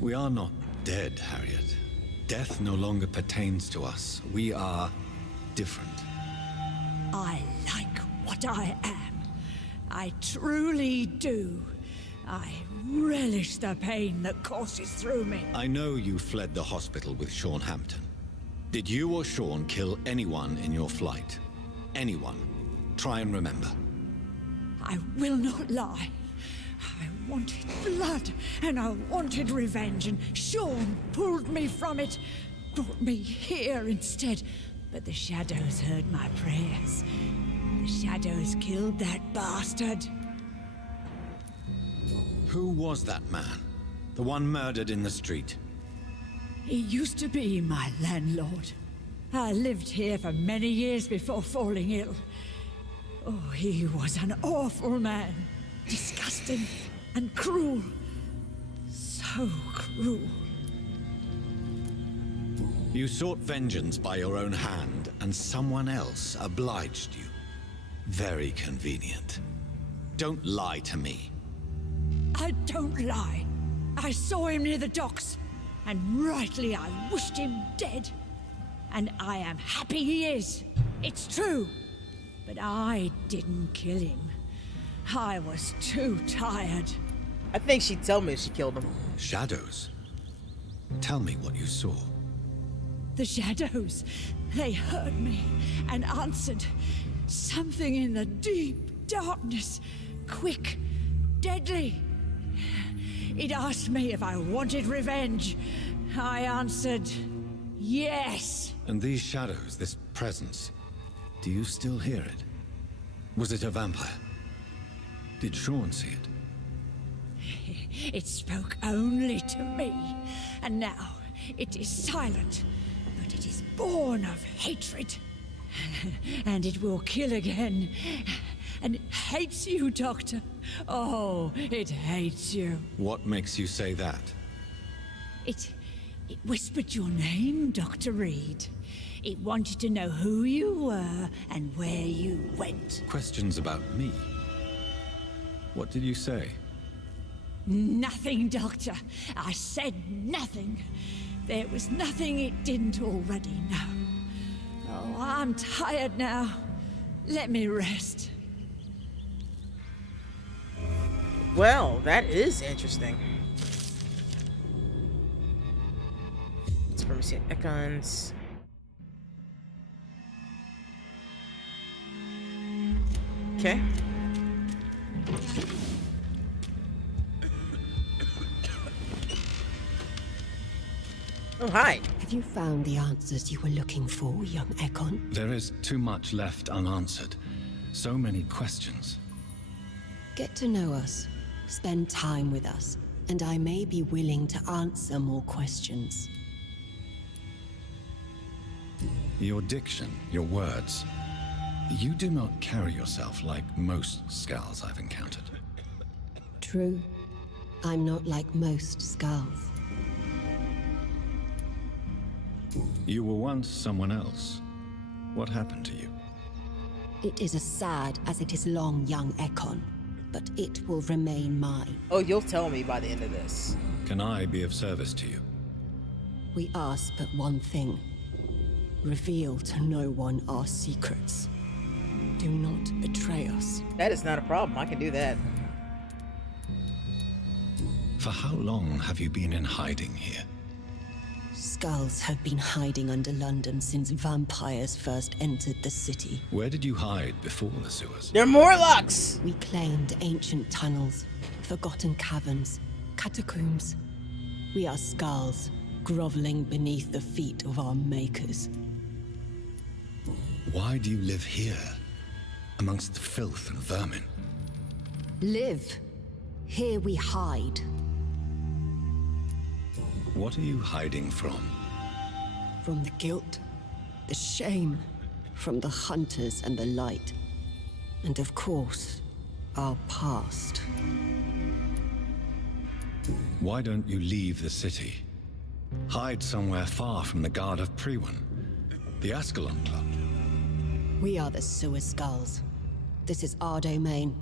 We are not dead, Harriet. Death no longer pertains to us. We are different. I like what I am. I truly do. I relish the pain that courses through me. I know you fled the hospital with Sean Hampton. Did you or Sean kill anyone in your flight? Anyone? Try and remember. I will not lie. I wanted blood, and I wanted revenge, and Sean pulled me from it, brought me here instead. But the shadows heard my prayers. The shadows killed that bastard. Who was that man? The one murdered in the street? He used to be my landlord. I lived here for many years before falling ill. Oh, he was an awful man. Disgusting and cruel. So cruel. You sought vengeance by your own hand, and someone else obliged you. Very convenient. Don't lie to me. I don't lie. I saw him near the docks, and rightly I wished him dead. And I am happy he is. It's true. But I didn't kill him. I was too tired. I think she'd tell me if she killed him. Shadows? Tell me what you saw. The shadows, they heard me and answered. Something in the deep darkness, quick, deadly. It asked me if I wanted revenge. I answered, yes. And these shadows, this presence, do you still hear it? Was it a vampire? Did Sean see it? It spoke only to me, and now it is silent, but it is born of hatred. And it will kill again. And it hates you, Doctor. Oh, it hates you. What makes you say that? It whispered your name, Dr. Reed. It wanted to know who you were and where you went. Questions about me? What did you say? Nothing, Doctor. I said nothing. There was nothing it didn't already know. Oh, I'm tired now. Let me rest. Well, that is interesting. Supremacy and Econs. Okay. Oh, hi. Have you found the answers you were looking for, young Ekon? There is too much left unanswered. So many questions. Get to know us. Spend time with us, and I may be willing to answer more questions. Your diction, your words. You do not carry yourself like most Skulls I've encountered. True. I'm not like most Skulls. You were once someone else. What happened to you? It is as sad as it is long, young Ekon, but it will remain mine. Oh, you'll tell me by the end of this. Can I be of service to you? We ask but one thing. Reveal to no one our secrets. Do not betray us. That is not a problem. I can do that. For how long have you been in hiding here? Skulls have been hiding under London since vampires first entered the city. Where did you hide before the sewers? They're Morlocks! We claimed ancient tunnels, forgotten caverns, catacombs. We are Skulls, groveling beneath the feet of our makers. Why do you live here, amongst the filth and vermin? Live. Here we hide. What are you hiding from? From the guilt, the shame, from the hunters and the light. And of course, our past. Why don't you leave the city? Hide somewhere far from the Guard of Priwen, the Ascalon Club. We are the Sewer Skulls. This is our domain.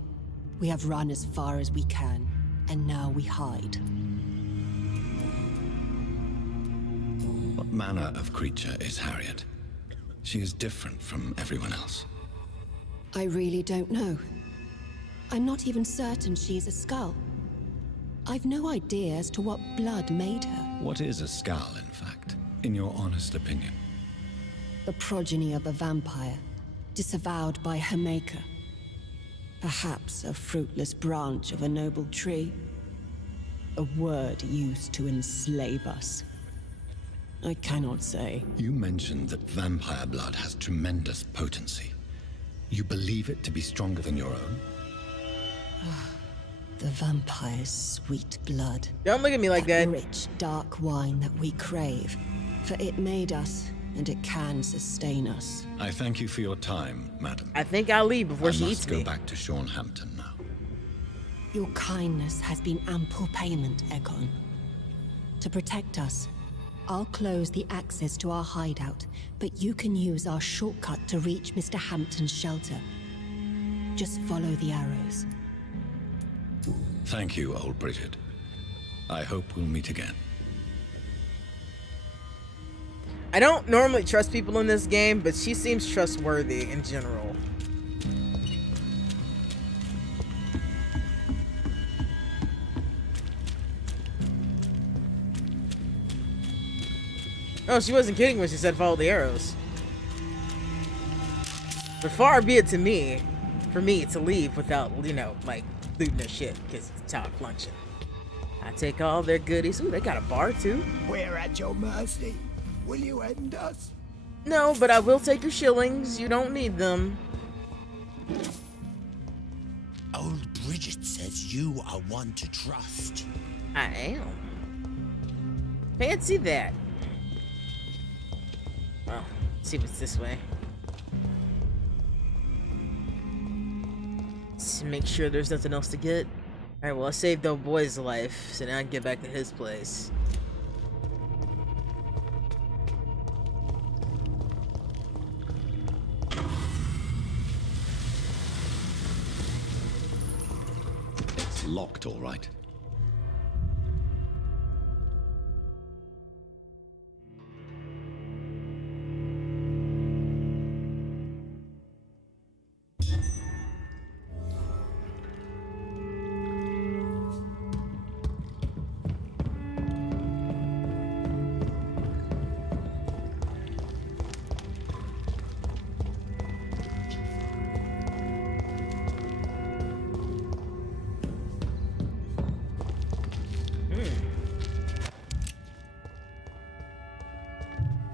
We have run as far as we can, and now we hide. What manner of creature is Harriet? She is different from everyone else. I really don't know. I'm not even certain she is a Skull. I've no idea as to what blood made her. What is a Skull, in fact, in your honest opinion? The progeny of a vampire, disavowed by her maker. Perhaps a fruitless branch of a noble tree. A word used to enslave us. I cannot say. You mentioned that vampire blood has tremendous potency. You believe it to be stronger than your own? The vampire's sweet blood. Don't look at me like that. Rich, dark wine that we crave. For it made us, and it can sustain us. I thank you for your time, madam. I think I'll leave before she eats me. I must go back to Shornhampton now. Your kindness has been ample payment, Ekon. To protect us, I'll close the access to our hideout, but you can use our shortcut to reach Mr. Hampton's shelter. Just follow the arrows. Thank you, old Bridget. I hope we'll meet again. I don't normally trust people in this game, but she seems trustworthy in general. Oh, she wasn't kidding when she said follow the arrows. But far be it to me, for me to leave without, you know, like, looting their shit, because it's how I function. I take all their goodies. Ooh, they got a bar, too. We're at your mercy. Will you end us? No, but I will take your shillings. You don't need them. Old Bridget says you are one to trust. I am. Fancy that. Well, let's see what's this way. Let's make sure there's nothing else to get. Alright, well, I saved the boy's life, so now I can get back to his place. It's locked, all right.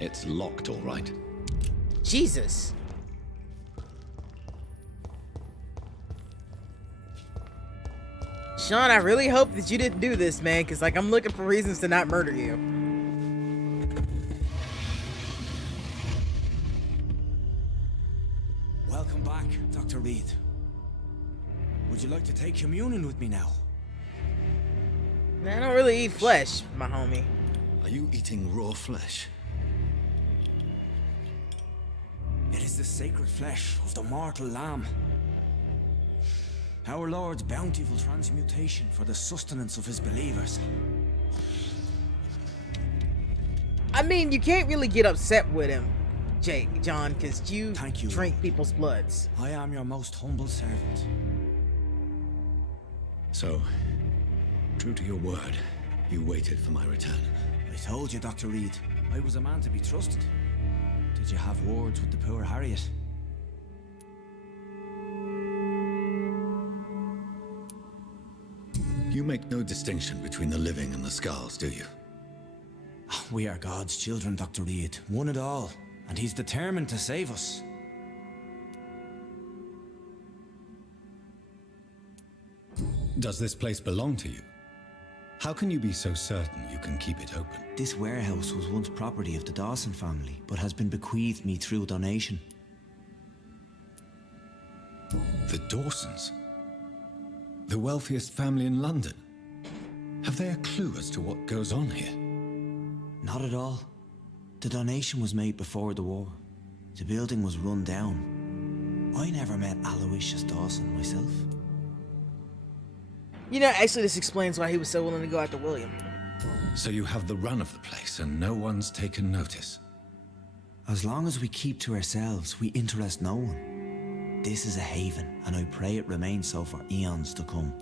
It's locked, all right. Jesus. Sean, I really hope that you didn't do this, man, because, like, I'm looking for reasons to not murder you. Welcome back, Dr. Reed. Would you like to take communion with me now? Man, I don't really eat flesh, my homie. Are you eating raw flesh? It is the sacred flesh of the mortal lamb. Our Lord's bountiful transmutation for the sustenance of his believers. I mean, you can't really get upset with him, John, because you drink Lord. people's bloods. I am your most humble servant. So, true to your word, you waited for my return. I told you, Dr. Reed, I was a man to be trusted. Did you have words with the poor Harriet? You make no distinction between the living and the Skulls, do you? We are God's children, Dr. Reed, one and all, and he's determined to save us. Does this place belong to you? How can you be so certain you can keep it open? This warehouse was once property of the Dawson family, but has been bequeathed me through donation. The Dawsons? The wealthiest family in London? Have they a clue as to what goes on here? Not at all. The donation was made before the war. The building was run down. I never met Aloysius Dawson myself. You know, actually, this explains why he was so willing to go after William. So you have the run of the place and no one's taken notice? As long as we keep to ourselves, we interest no one. This is a haven, and I pray it remains so for eons to come.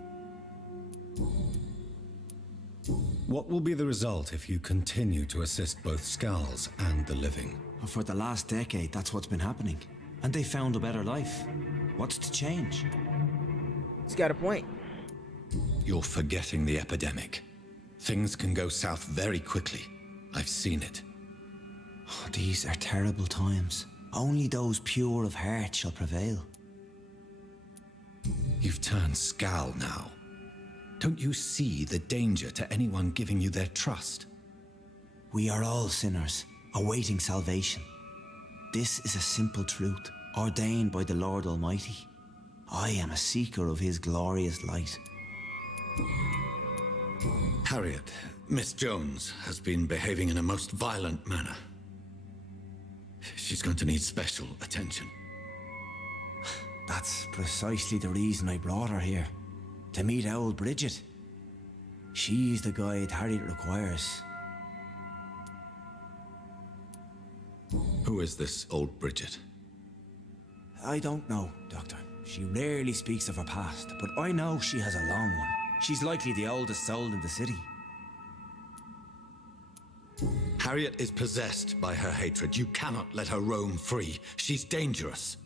What will be the result if you continue to assist both Skulls and the living? For the last decade, that's what's been happening. And they found a better life. What's to change? He's got a point. You're forgetting the epidemic. Things can go south very quickly. I've seen it. These are terrible times. Only those pure of heart shall prevail. You've turned Skull now. Don't you see the danger to anyone giving you their trust? We are all sinners, awaiting salvation. This is a simple truth, ordained by the Lord Almighty. I am a seeker of his glorious light. Harriet, Miss Jones, has been behaving in a most violent manner. She's going to need special attention. That's precisely the reason I brought her here. To meet old Bridget. She's the guide Harriet requires. Who is this old Bridget? I don't know, Doctor. She rarely speaks of her past, but I know she has a long one. She's likely the oldest soul in the city. Harriet is possessed by her hatred. You cannot let her roam free. She's dangerous.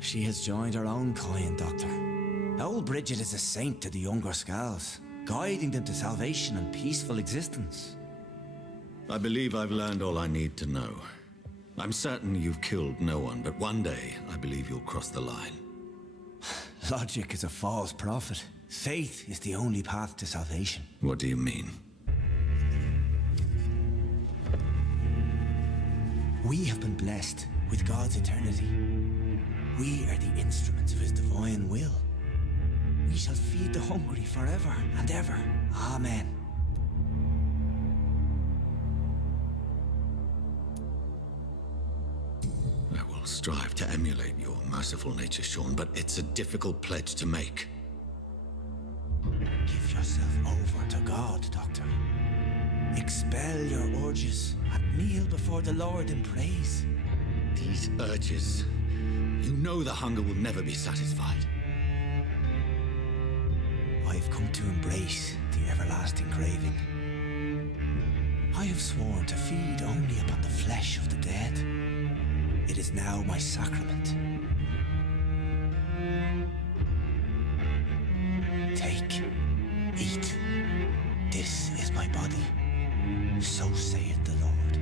She has joined her own kind, Doctor. Old Bridget is a saint to the younger Skulls, guiding them to salvation and peaceful existence. I believe I've learned all I need to know. I'm certain you've killed no one, but one day I believe you'll cross the line. Logic is a false prophet. Faith is the only path to salvation. What do you mean? We have been blessed with God's eternity. We are the instruments of his divine will. We shall feed the hungry forever and ever. Amen. I will strive to emulate your merciful nature, Sean, but it's a difficult pledge to make. Give yourself over to God, Doctor. Expel your urges and kneel before the Lord in praise. These urges. You know the hunger will never be satisfied. I've come to embrace the everlasting craving. I have sworn to feed only upon the flesh of the dead. It is now my sacrament. Take, eat. This is my body. So saith the Lord.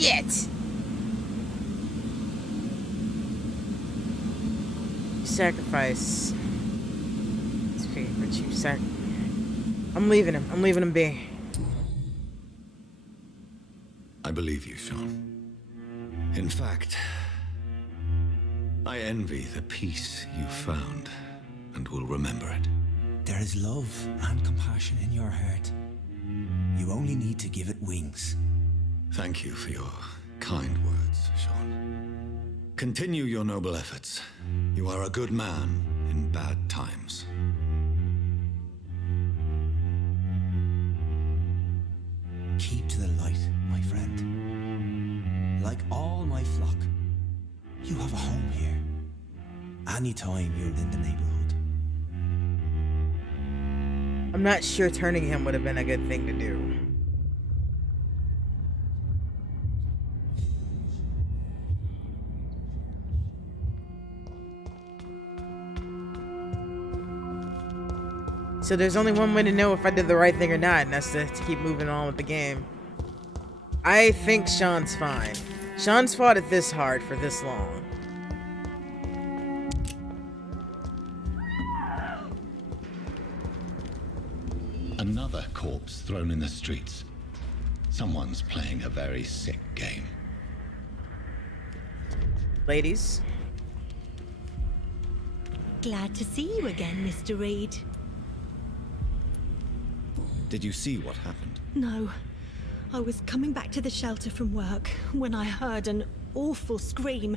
Shit! Sacrifice. I'm leaving him. I'm leaving him be. I believe you, Sean. In fact, I envy the peace you found and will remember it. There is love and compassion in your heart. You only need to give it wings. Thank you for your kind words, Sean. Continue your noble efforts. You are a good man in bad times. Keep to the light, my friend. Like all my flock, you have a home here. Anytime you're in the neighborhood. I'm not sure turning him would have been a good thing to do. So there's only one way to know if I did the right thing or not, and that's to keep moving on with the game. I think Sean's fine. Sean's fought it this hard for this long. Another corpse thrown in the streets. Someone's playing a very sick game. Ladies. Glad to see you again, Mr. Reed. Did you see what happened? No. I was coming back to the shelter from work when I heard an awful scream,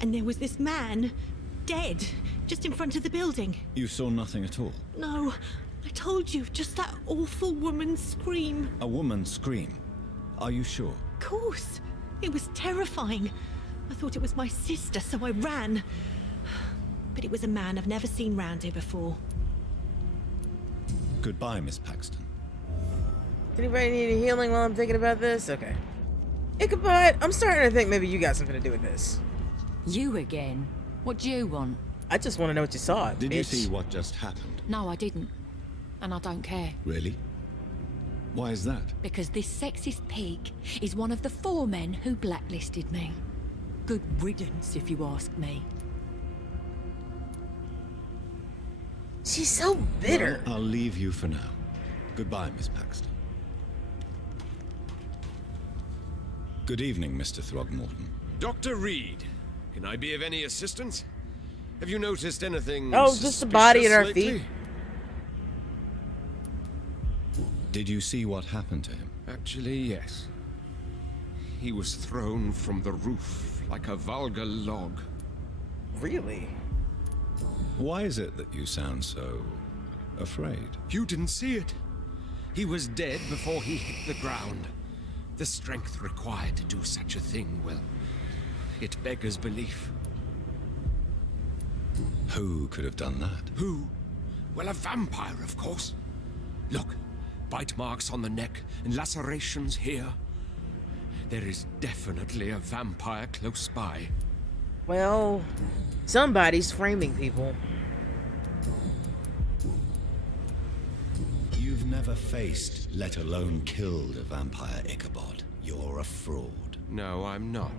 and there was this man, dead, just in front of the building. You saw nothing at all? No. I told you, just that awful woman's scream. A woman's scream? Are you sure? Of course. It was terrifying. I thought it was my sister, so I ran. But it was a man I've never seen round here before. Goodbye, Miss Paxton. Anybody need a healing while I'm thinking about this? Okay. Ichabod, I'm starting to think maybe you got something to do with this. You again? What do you want? I just want to know what you saw. Did bitch. you see what just happened? No, I didn't. And I don't care. Really? Why is that? Because this sexist pig is one of the 4 men who blacklisted me. Good riddance, if you ask me. She's so bitter. Well, I'll leave you for now. Goodbye, Miss Paxton. Good evening, Mr. Throgmorton. Dr. Reed, can I be of any assistance? Have you noticed anything just the body at our lately? feet. Did you see what happened to him? Actually, yes. He was thrown from the roof like a vulgar log. Really? Why is it that you sound so afraid? You didn't see it. He was dead before he hit the ground. The strength required to do such a thing, well, it beggars belief. Who could have done that? Who? Well, a vampire, of course. Look, bite marks on the neck and lacerations here. There is definitely a vampire close by. Well, somebody's framing people. You've never faced, let alone killed a vampire, Ichabod. You're a fraud. No, I'm not.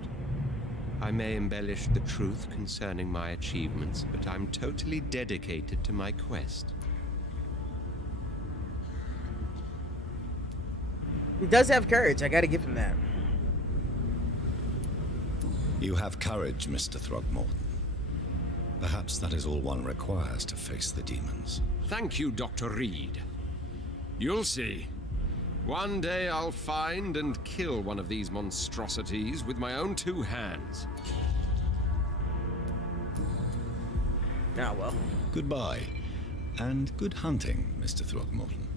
I may embellish the truth concerning my achievements, but I'm totally dedicated to my quest. He does have courage. I gotta give him that. You have courage, Mr. Throgmorton. Perhaps that is all one requires to face the demons. Thank you, Dr. Reed. You'll see. One day I'll find and kill one of these monstrosities with my own 2 hands. Ah, well. Goodbye, and good hunting, Mr. Throgmorton.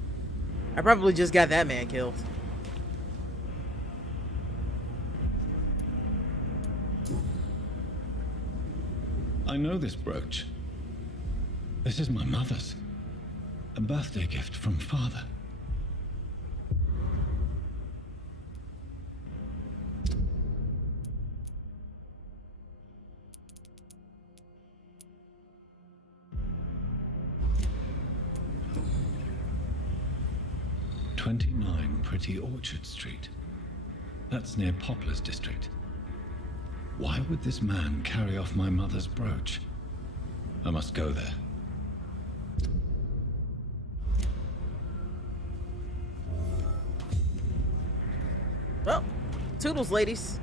I probably just got that man killed. I know this brooch. This is my mother's. A birthday gift from father. "29 Pretty Orchard Street. That's near Poplar's district. Why would this man carry off my mother's brooch? I must go there. Well, toodles, ladies.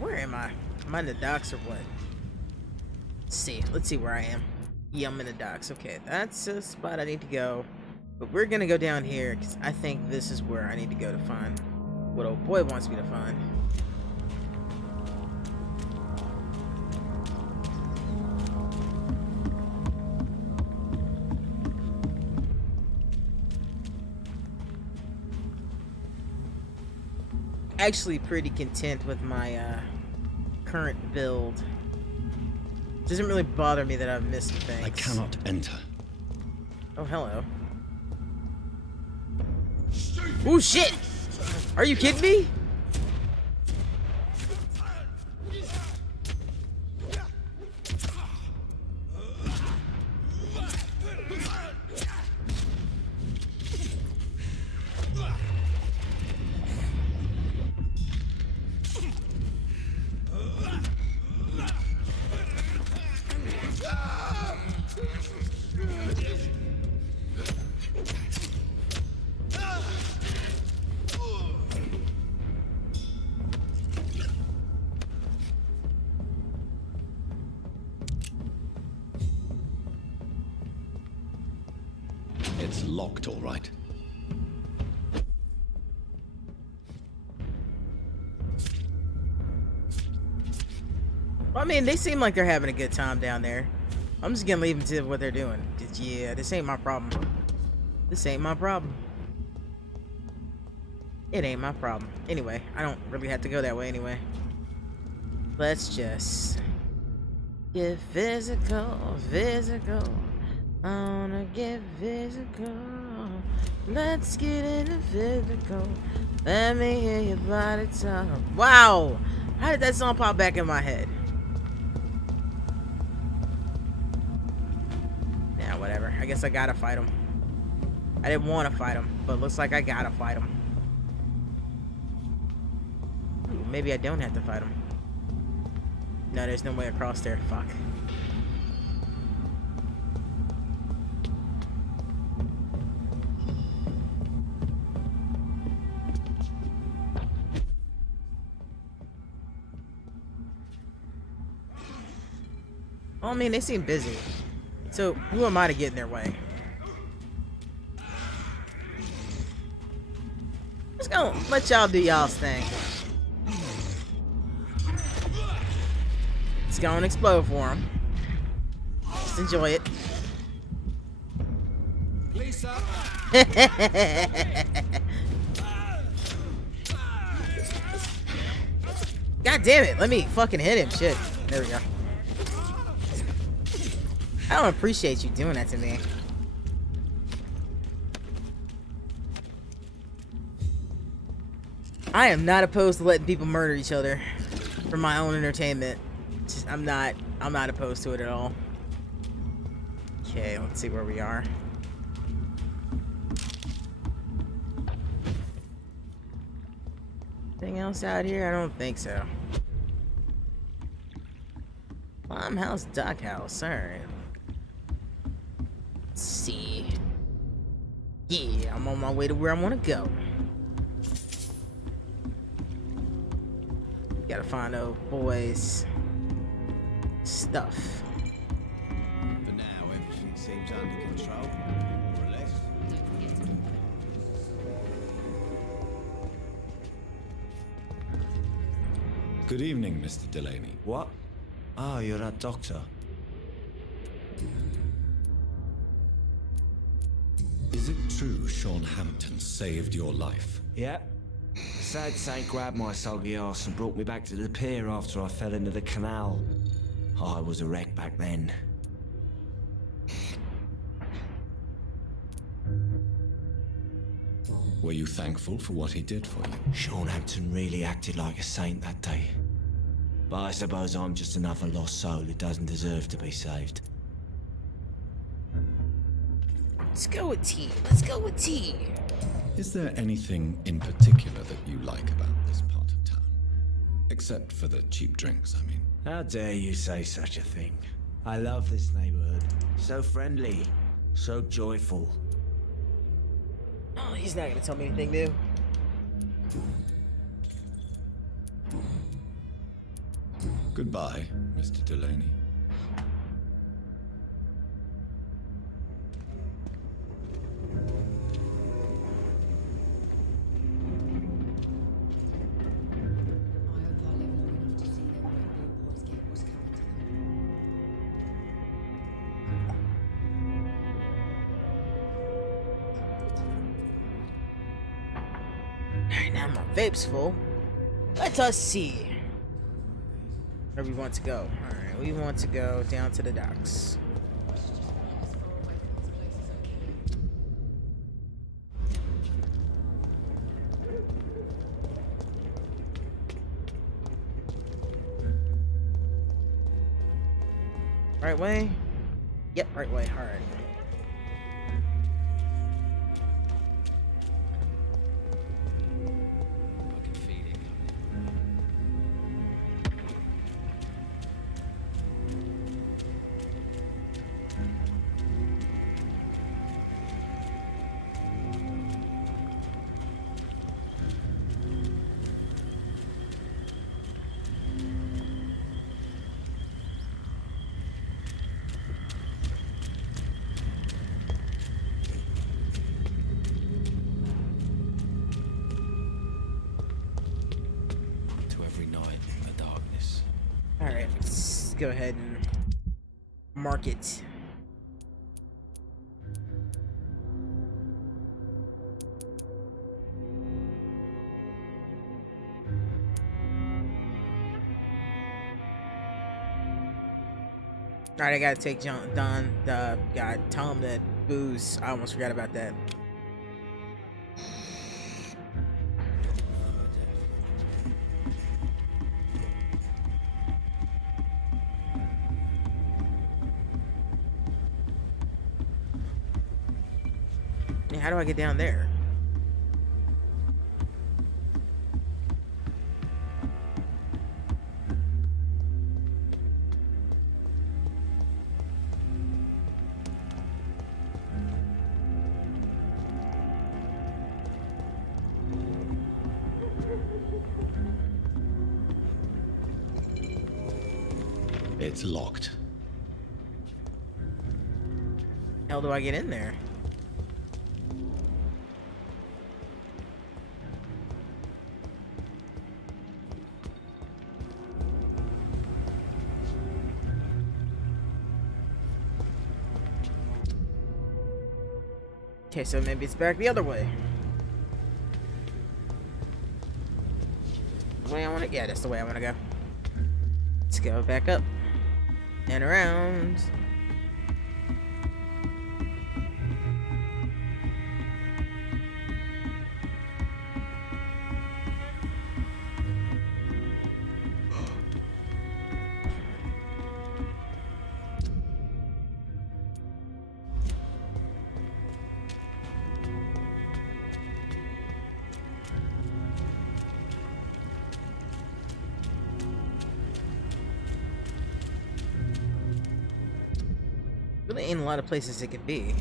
Where am I? Am I in the docks or what? Let's see where I am. Yeah, I'm in the docks. Okay, that's a spot I need to go. But we're gonna go down here, because I think this is where I need to go to find what old boy wants me to find. Actually pretty content with my current build. Doesn't really bother me that I've missed things. I cannot enter. Oh, hello. Oh shit! Are you kidding me? It's locked, all right. Well, I mean, they seem like they're having a good time down there. I'm just gonna leave them to what they're doing. Yeah, this ain't my problem. This ain't my problem. It ain't my problem. Anyway, I don't really have to go that way anyway. Let's just get physical, physical. I wanna get physical. Let's get into physical. Let me hear your body talk. Wow! How did that song pop back in my head? Yeah, whatever. I guess I gotta fight him. I didn't want to fight him, but looks like I gotta fight him. Ooh, maybe I don't have to fight him. No, there's no way across there. Fuck. Well, I mean, they seem busy. So, who am I to get in their way? Just gonna let y'all do y'all's thing. It's gonna explode for them. Just enjoy it. Lisa. God damn it, let me fucking hit him. Shit. There we go. I don't appreciate you doing that to me. I am not opposed to letting people murder each other for my own entertainment. Just, I'm not opposed to it at all. Okay, let's see where we are. Anything else out here? I don't think so. Farmhouse, Dock House. Alright. Let's see. Yeah, I'm on my way to where I want to go. Gotta find old boys' stuff. For now, everything seems under control, more or less. Good evening, Mr. Delaney. What? Oh, you're that doctor. Is it true Sean Hampton saved your life? Yeah. Sad Saint grabbed my soggy ass and brought me back to the pier after I fell into the canal. I was a wreck back then. Were you thankful for what he did for you? Sean Hampton really acted like a saint that day. But I suppose I'm just another lost soul who doesn't deserve to be saved. Let's go with T. Let's go with T. Is there anything in particular that you like about this part of town? Except for the cheap drinks, I mean. How dare you say such a thing? I love this neighborhood. So friendly, so joyful. Oh, he's not gonna tell me anything new. Goodbye, Mr. Delaney. Alright, now my vape's full. Let us see where we want to go. Alright, we want to go down to the docks. Right way? Yep, right way. Alright. Alright, let's go ahead and mark it. Alright, I gotta take tell him that booze. I almost forgot about that. How do I get down there? It's locked. How do I get in there? Okay, so maybe it's back the other way. The way I want to. Yeah, that's the way I want to go. Let's go back up and around. Really ain't a lot of places it could be.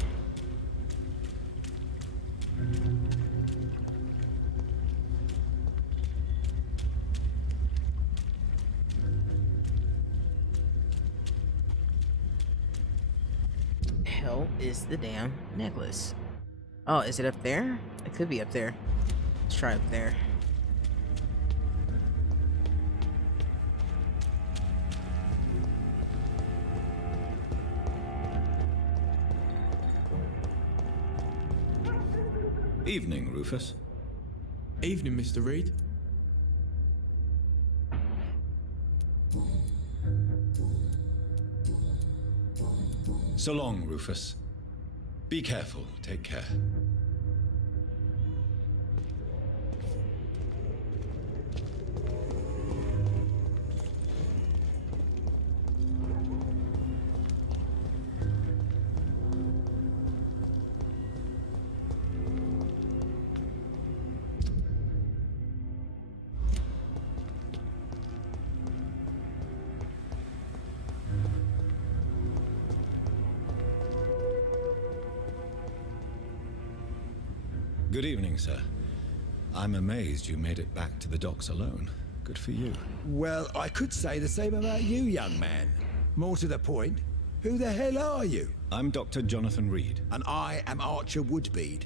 Hell is the damn necklace? Oh, is it up there? It could be up there. Let's try up there. Evening, Rufus. Evening, Mr. Reed. So long, Rufus. Be careful. Take care. Good evening, sir. I'm amazed you made it back to the docks alone. Good for you. Well, I could say the same about you, young man. More to the point, who the hell are you? I'm Dr. Jonathan Reed. And I am Archer Woodbead.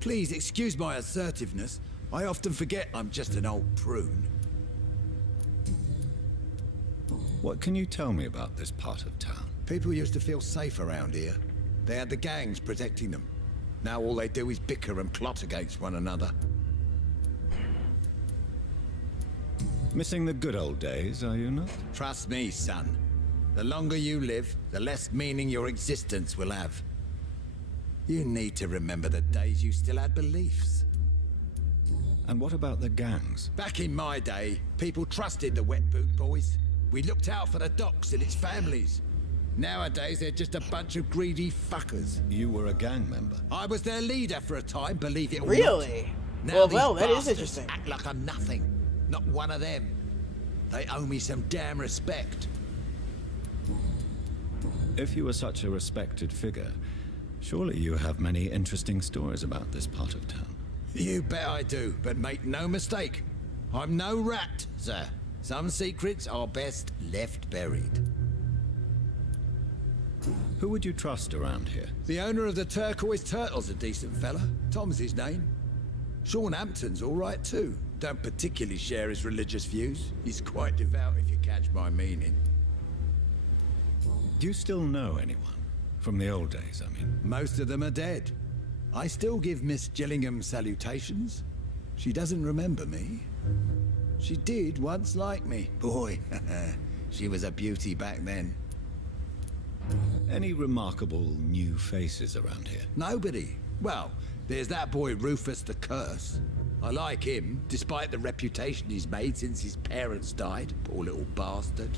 Please excuse my assertiveness. I often forget I'm just an old prune. What can you tell me about this part of town? People used to feel safe around here. They had the gangs protecting them. Now all they do is bicker and plot against one another. Missing the good old days, are you not? Trust me, son. The longer you live, the less meaning your existence will have. You need to remember the days you still had beliefs. And what about the gangs? Back in my day, people trusted the wet boot boys. We looked out for the docks and its families. Nowadays, they're just a bunch of greedy fuckers. You were a gang member? I was their leader for a time, believe it or not. Really? Now Well, these that is bastards interesting. act like I'm nothing. Not one of them. They owe me some damn respect. If you were such a respected figure, surely you have many interesting stories about this part of town. You bet I do, but make no mistake. I'm no rat, sir. Some secrets are best left buried. Who would you trust around here? The owner of the Turquoise Turtle's a decent fella. Tom's his name. Sean Hampton's all right too. Don't particularly share his religious views. He's quite devout, if you catch my meaning. Do you still know anyone? From the old days, I mean. Most of them are dead. I still give Miss Gillingham salutations. She doesn't remember me. She did once like me. Boy, she was a beauty back then. Any remarkable new faces around here? Nobody. Well, there's that boy Rufus the Curse. I like him, despite the reputation he's made since his parents died. Poor little bastard.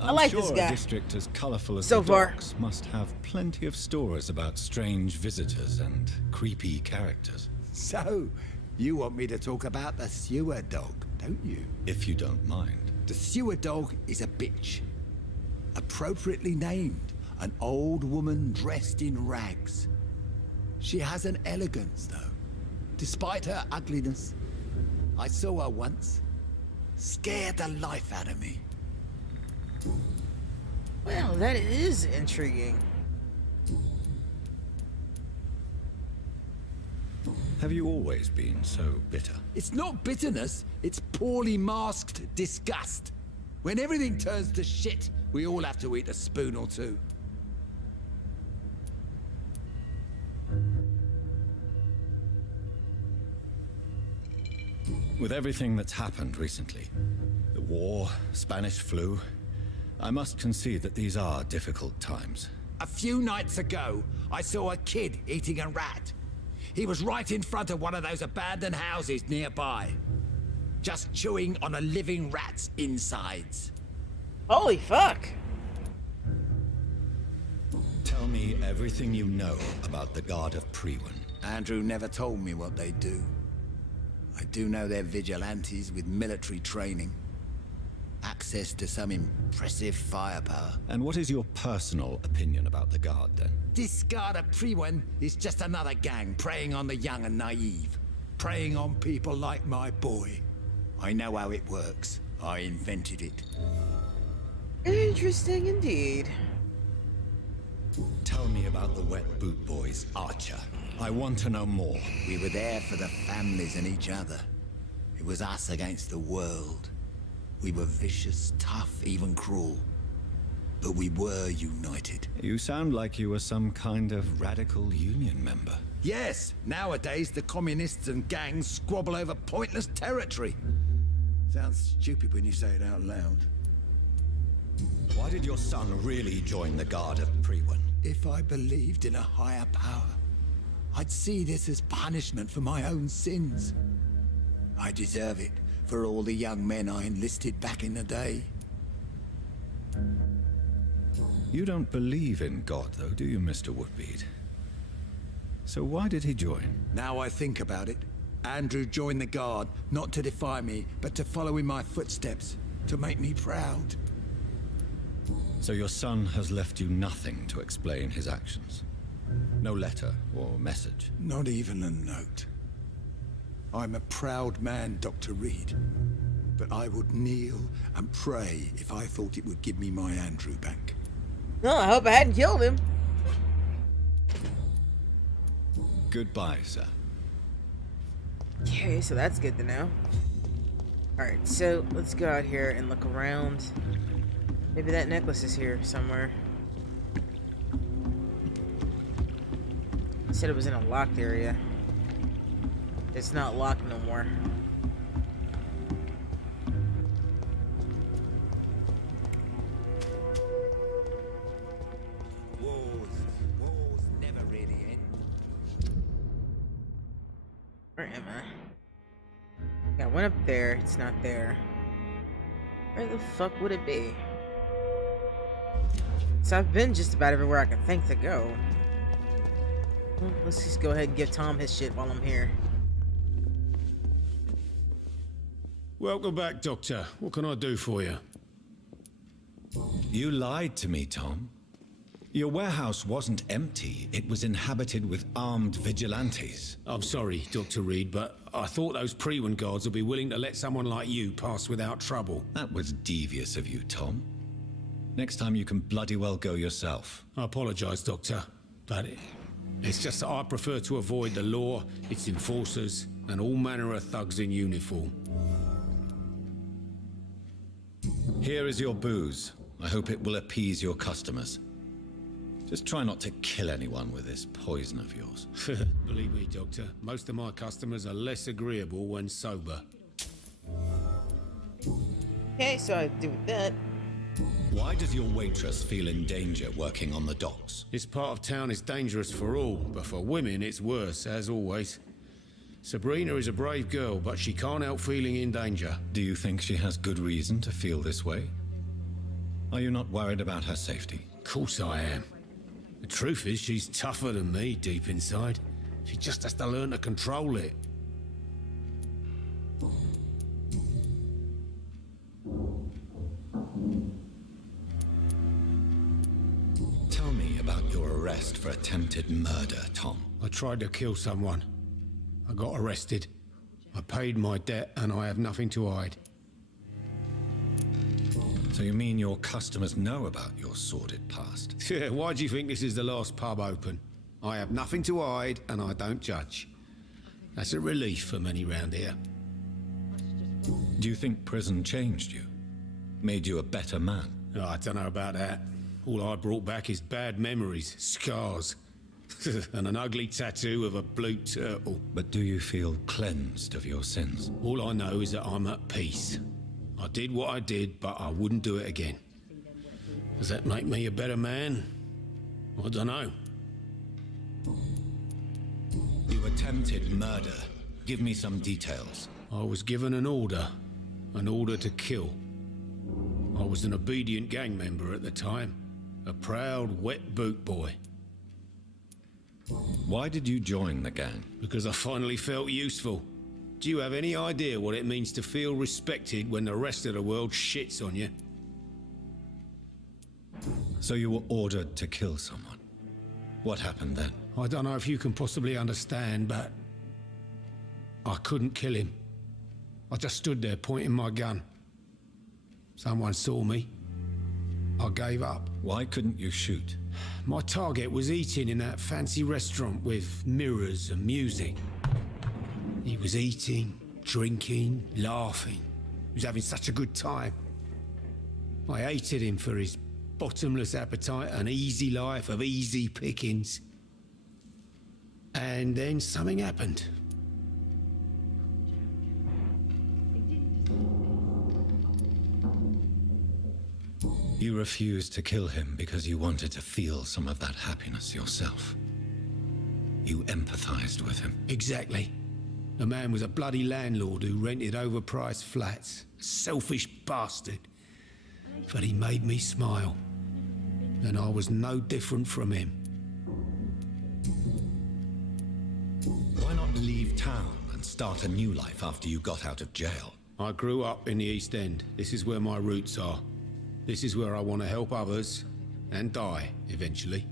I like sure this guy. A district as colorful as So the far. docks must have plenty of stories about strange visitors and creepy characters. So, you want me to talk about the sewer dog, don't you? If you don't mind. The sewer dog is a bitch. Appropriately named, an old woman dressed in rags. She has an elegance, though, despite her ugliness. I saw her once. Scared the life out of me. Well, that is intriguing. Have you always been so bitter? It's not bitterness, it's poorly masked disgust. When everything turns to shit, we all have to eat a spoon or two. With everything that's happened recently, the war, Spanish flu, I must concede that these are difficult times. A few nights ago, I saw a kid eating a rat. He was right in front of one of those abandoned houses nearby, just chewing on a living rat's insides. Holy fuck! Tell me everything you know about the Guard of Priwen. Andrew never told me what they do. I do know they're vigilantes with military training. Access to some impressive firepower. And what is your personal opinion about the Guard, then? This Guard of Priwen is just another gang preying on the young and naive. Preying on people like my boy. I know how it works. I invented it. Interesting indeed. Tell me about the Wet Boot Boys, Archer. I want to know more. We were there for the families and each other. It was us against the world. We were vicious, tough, even cruel. But we were united. You sound like you were some kind of radical union member. Yes, nowadays the communists and gangs squabble over pointless territory. Sounds stupid when you say it out loud. Why did your son really join the Guard of Priwen? If I believed in a higher power, I'd see this as punishment for my own sins. I deserve it for all the young men I enlisted back in the day. You don't believe in God, though, do you, Mr. Woodbead? So why did he join? Now I think about it, Andrew joined the Guard, not to defy me, but to follow in my footsteps, to make me proud. So your son has left you nothing to explain his actions? No letter or message? Not even a note. I'm a proud man, Dr. Reed. But I would kneel and pray if I thought it would give me my Andrew back. No, I hope I hadn't killed him. Goodbye, sir. Okay, so that's good to know. Alright, so let's go out here and look around. Maybe that necklace is here somewhere. It said it was in a locked area. It's not locked no more. Wars never really end. Where am I? Yeah, I went up there. It's not there. Where the fuck would it be? So I've been just about everywhere I can think to go. Well, let's just go ahead and give Tom his shit while I'm here. Welcome back, Doctor. What can I do for you? You lied to me, Tom. Your warehouse wasn't empty. It was inhabited with armed vigilantes. I'm sorry, Dr. Reed, but I thought those Prewen guards would be willing to let someone like you pass without trouble. That was devious of you, Tom. Next time you can bloody well go yourself. I apologize, Doctor, but it's just that I prefer to avoid the law, its enforcers, and all manner of thugs in uniform. Here is your booze. I hope it will appease your customers. Just try not to kill anyone with this poison of yours. Believe me, Doctor, most of my customers are less agreeable when sober. Okay, so I do that. Why does your waitress feel in danger working on the docks? This part of town is dangerous for all, but for women it's worse, as always. Sabrina is a brave girl, but she can't help feeling in danger. Do you think she has good reason to feel this way? Are you not worried about her safety? Of course I am. The truth is, she's tougher than me deep inside. She just has to learn to control it. Tell me about your arrest for attempted murder, Tom. I tried to kill someone. I got arrested. I paid my debt and I have nothing to hide. So you mean your customers know about your sordid past? Yeah, why do you think this is the last pub open? I have nothing to hide and I don't judge. That's a relief for many round here. Do you think prison changed you? Made you a better man? Oh, I don't know about that. All I brought back is bad memories, scars, and an ugly tattoo of a blue turtle. But do you feel cleansed of your sins? All I know is that I'm at peace. I did what I did, but I wouldn't do it again. Does that make me a better man? I don't know. You attempted murder. Give me some details. I was given an order to kill. I was an obedient gang member at the time, a proud wet boot boy. Why did you join the gang? Because I finally felt useful. Do you have any idea what it means to feel respected when the rest of the world shits on you? So you were ordered to kill someone. What happened then? I don't know if you can possibly understand, but I couldn't kill him. I just stood there pointing my gun. Someone saw me. I gave up. Why couldn't you shoot? My target was eating in that fancy restaurant with mirrors and music. He was eating, drinking, laughing. He was having such a good time. I hated him for his bottomless appetite and easy life of easy pickings. And then something happened. You refused to kill him because you wanted to feel some of that happiness yourself. You empathized with him. Exactly. The man was a bloody landlord who rented overpriced flats. A selfish bastard. But he made me smile. And I was no different from him. Why not leave town and start a new life after you got out of jail? I grew up in the East End. This is where my roots are. This is where I want to help others and die eventually.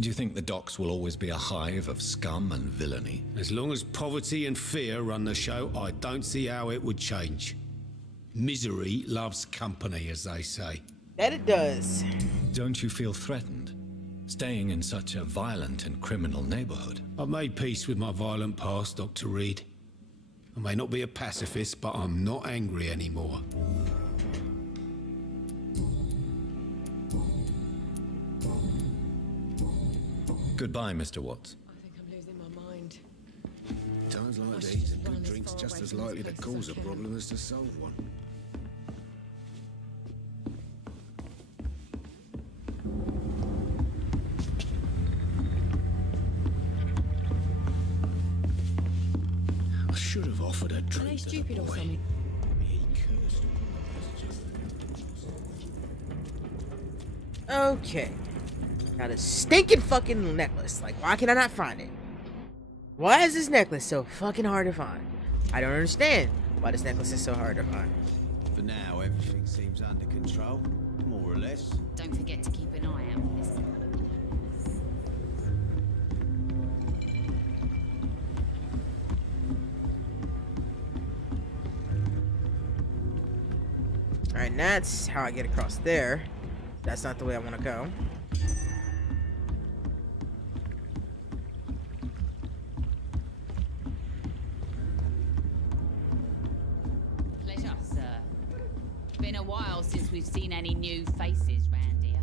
Do you think the docks will always be a hive of scum and villainy? As long as poverty and fear run the show, I don't see how it would change. Misery loves company, as they say. That it does. Don't you feel threatened? Staying in such a violent and criminal neighborhood? I've made peace with my violent past, Dr. Reed. I may not be a pacifist, but I'm not angry anymore. Goodbye, Mr. Watts. I think I'm losing my mind. Times like should these, just a run good as drink's far just away as from this likely to place as cause I a can. problem as to solve one. I should have offered a drink. Are they to the stupid or boy. something? He cursed. Okay. Now this stinking fucking necklace. Like, why can I not find it? Why is this necklace so fucking hard to find? I don't understand why this necklace is so hard to find. For now, everything seems under control, more or less. Don't forget to keep an eye out for this. Alright, and that's how I get across there. That's not the way I want to go. Pleasure, sir. Been a while since we've seen any new faces round here.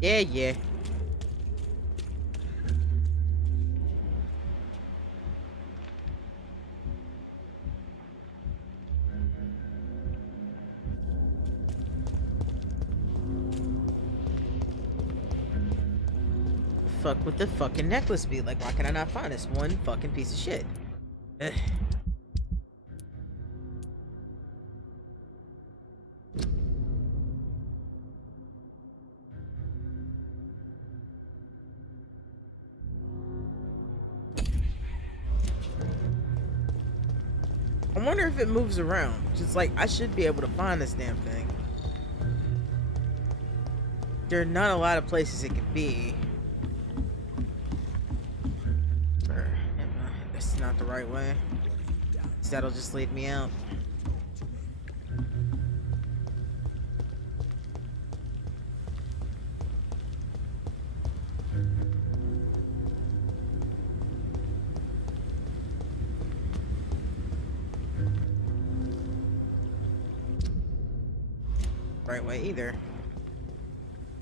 Yeah. Fuck would the fucking necklace be? Like, why can I not find this one fucking piece of shit? Ugh. I wonder if it moves around. Just like, I should be able to find this damn thing. There are not a lot of places it could be. That's not the right way. So that'll just lead me out. Right way either.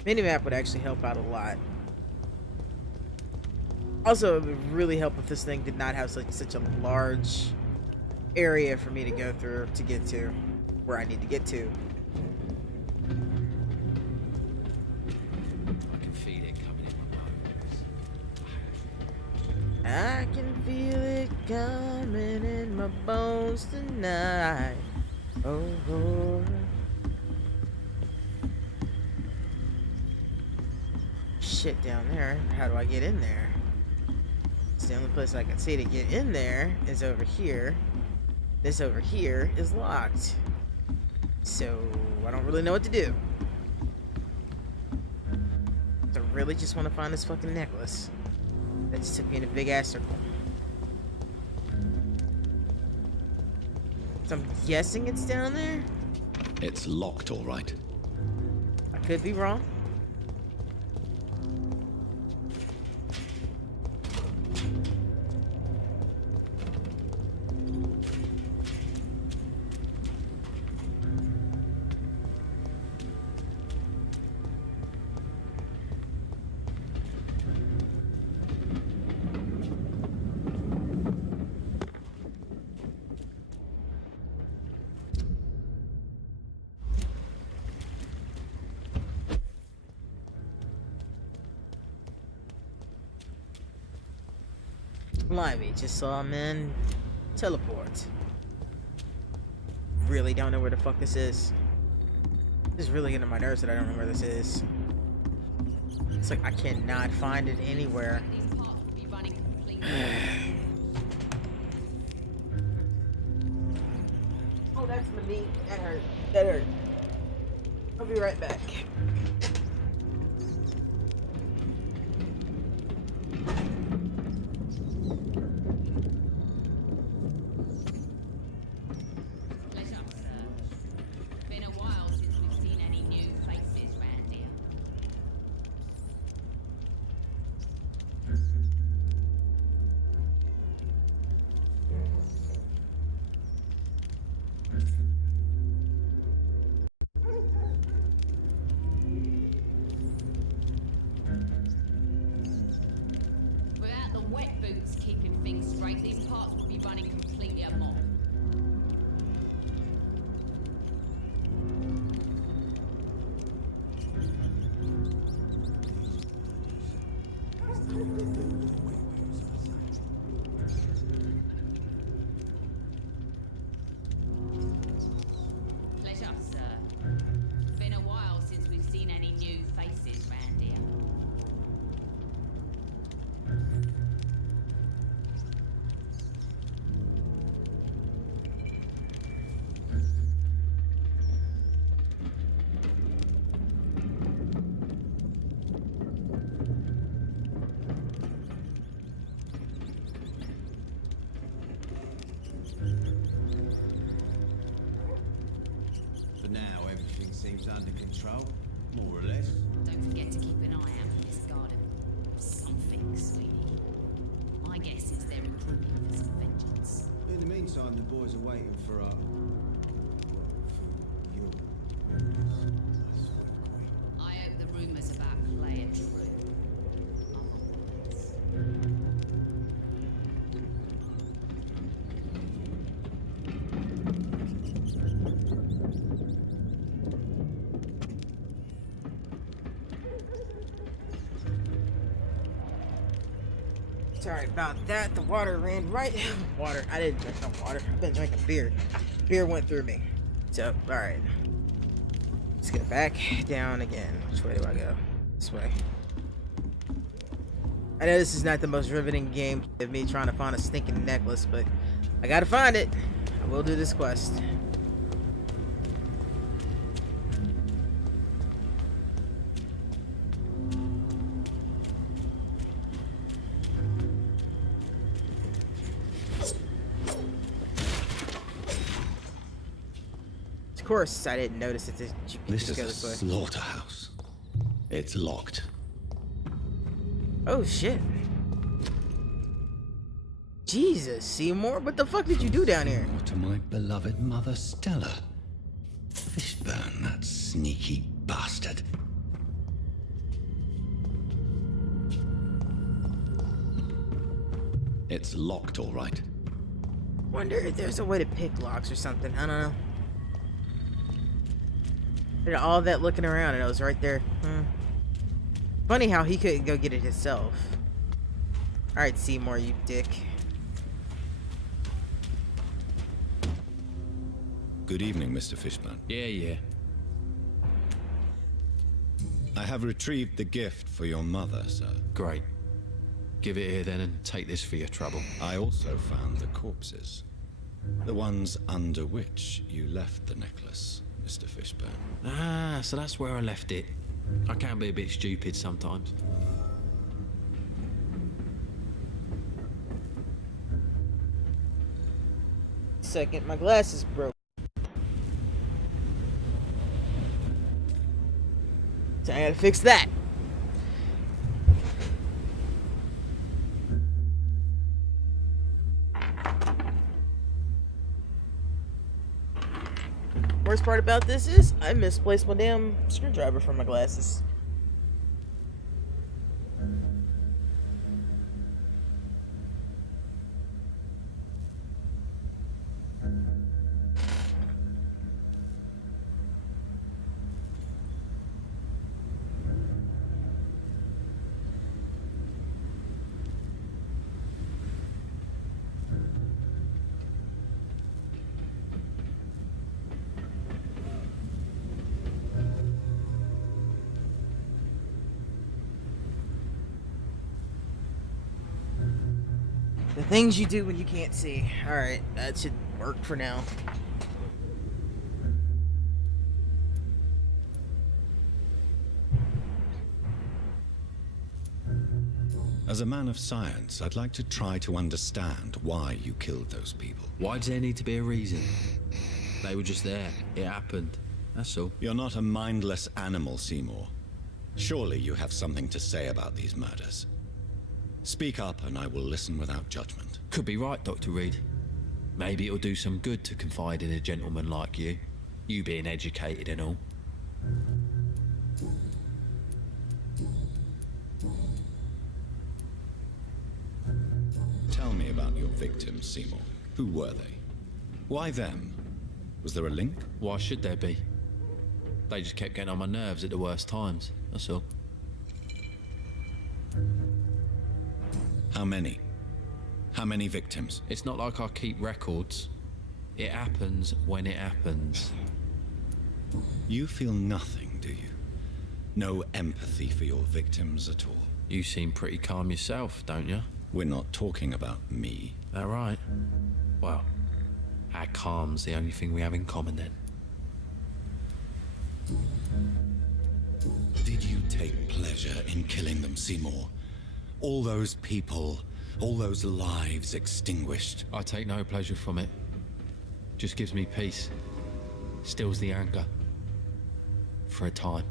Minimap would actually help out a lot. Also, it would really help if this thing did not have such a large area for me to go through to get to where I need to get to. I can feel it coming in my bones. I can feel it coming in my bones tonight. Oh. Shit down there. How do I get in there? It's the only place I can see to get in there is over here. This over here is locked. So I don't really know what to do. I really just want to find this fucking necklace. That just took me in a big ass circle. So I'm guessing it's down there? It's locked, all right. I could be wrong. Blimey, just saw a man teleport. Really don't know where the fuck this is. This is really getting on my nerves that I don't know where this is. It's like I cannot find it anywhere. These parts will be running completely. Oh, that's my knee. That hurt. That hurt. I'll be right back. had the wet boots keeping things straight, these parts would be running completely amok. Pleasure, sir. Been a while since we've seen any new faces round here. For now, everything seems under control, more or less. Don't forget to keep an eye out for this garden. Something, sweetie. My guess is they're recruiting for some vengeance. In the meantime, the boys are waiting for our... well, for your... I hope the rumors about Clay are true. Otherwise... Sorry about that. The water ran right. Water. I didn't drink no water. I've been drinking beer. Beer went through me. So, alright. Let's get back down again. Which way do I go? This way. I know this is not the most riveting game of me trying to find a stinking necklace, but I gotta find it. I will do this quest. Of course, I didn't notice it. This Just go is a way. slaughterhouse. It's locked. Oh shit. Jesus, Seymour, what the fuck did you do down here? To my beloved mother Stella. Fishburne, that sneaky bastard. It's locked, all right. Wonder if there's a way to pick locks or something. I don't know. Did all that looking around and it was right there. Funny how he couldn't go get it himself. Alright, Seymour, you dick. Good evening, Mr. Fishburne. Yeah. I have retrieved the gift for your mother, sir. Great. Give it here then and take this for your trouble. I also found the corpses. The ones under which you left the necklace, Mr. Fishburne. Ah, so that's where I left it. I can be a bit stupid sometimes. Second, my glasses broke. So I gotta fix that. Worst part about this is I misplaced my damn screwdriver from my glasses. The things you do when you can't see. Alright, that should work for now. As a man of science, I'd like to try to understand why you killed those people. Why does there need to be a reason? They were just there. It happened. That's all. You're not a mindless animal, Seymour. Surely you have something to say about these murders. Speak up and I will listen without judgment. Could be right, Dr. Reed. Maybe it'll do some good to confide in a gentleman like you. You being educated and all. about your victims, Seymour. Who were they? Why them? Was there a link? Why should there be? They just kept getting on my nerves at the worst times, that's all. How many? How many victims? It's not like I keep records. It happens when it happens. You feel nothing, do you? No empathy for your victims at all? You seem pretty calm yourself, don't you? We're not talking about me. That right? Well, our calm's the only thing we have in common then. Did you take pleasure in killing them, Seymour? All those people, all those lives extinguished. I take no pleasure from it. Just gives me peace. Stills the anger. For a time.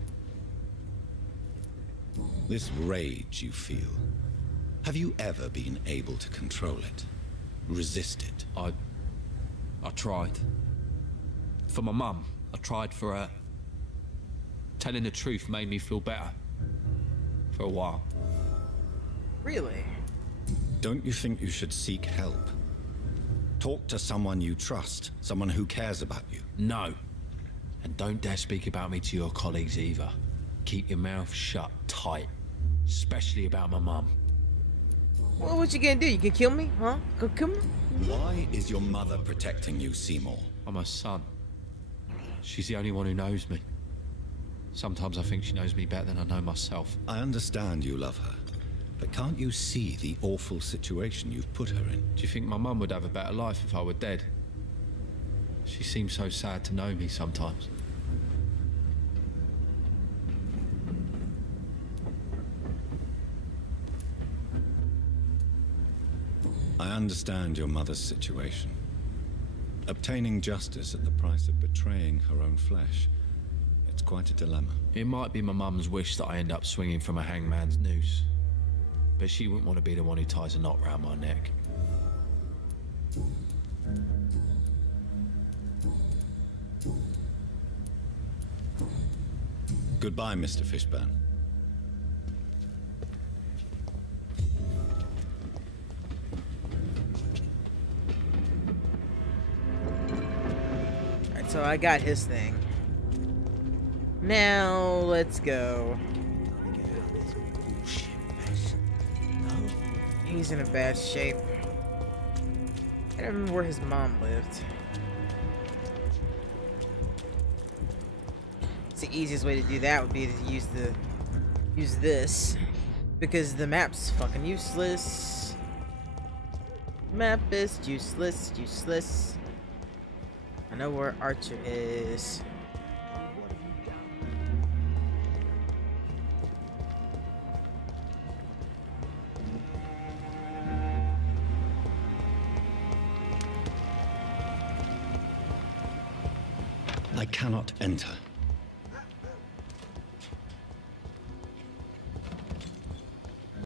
This rage you feel, have you ever been able to control it? Resist it? I tried. For my mum, I tried for her. Telling the truth made me feel better. For a while. Really? Don't you think you should seek help? Talk to someone you trust, someone who cares about you. No. And don't dare speak about me to your colleagues either. Keep your mouth shut tight. Especially about my mum. Well, what you gonna do? You gonna kill me? Huh? Go kill me? Why is your mother protecting you, Seymour? I'm her son. She's the only one who knows me. Sometimes I think she knows me better than I know myself. I understand you love her, but can't you see the awful situation you've put her in? Do you think my mum would have a better life if I were dead? She seems so sad to know me sometimes. I understand your mother's situation. Obtaining justice at the price of betraying her own flesh. It's quite a dilemma. It might be my mum's wish that I end up swinging from a hangman's noose. But she wouldn't want to be the one who ties a knot round my neck. Goodbye, Mr. Fishburne. Alright, so I got his thing. Now, let's go. He's in a bad shape. I don't remember where his mom lived. The easiest way to do that would be to use this, because the map's fucking useless. Map is useless. I know where Archer is. I cannot enter.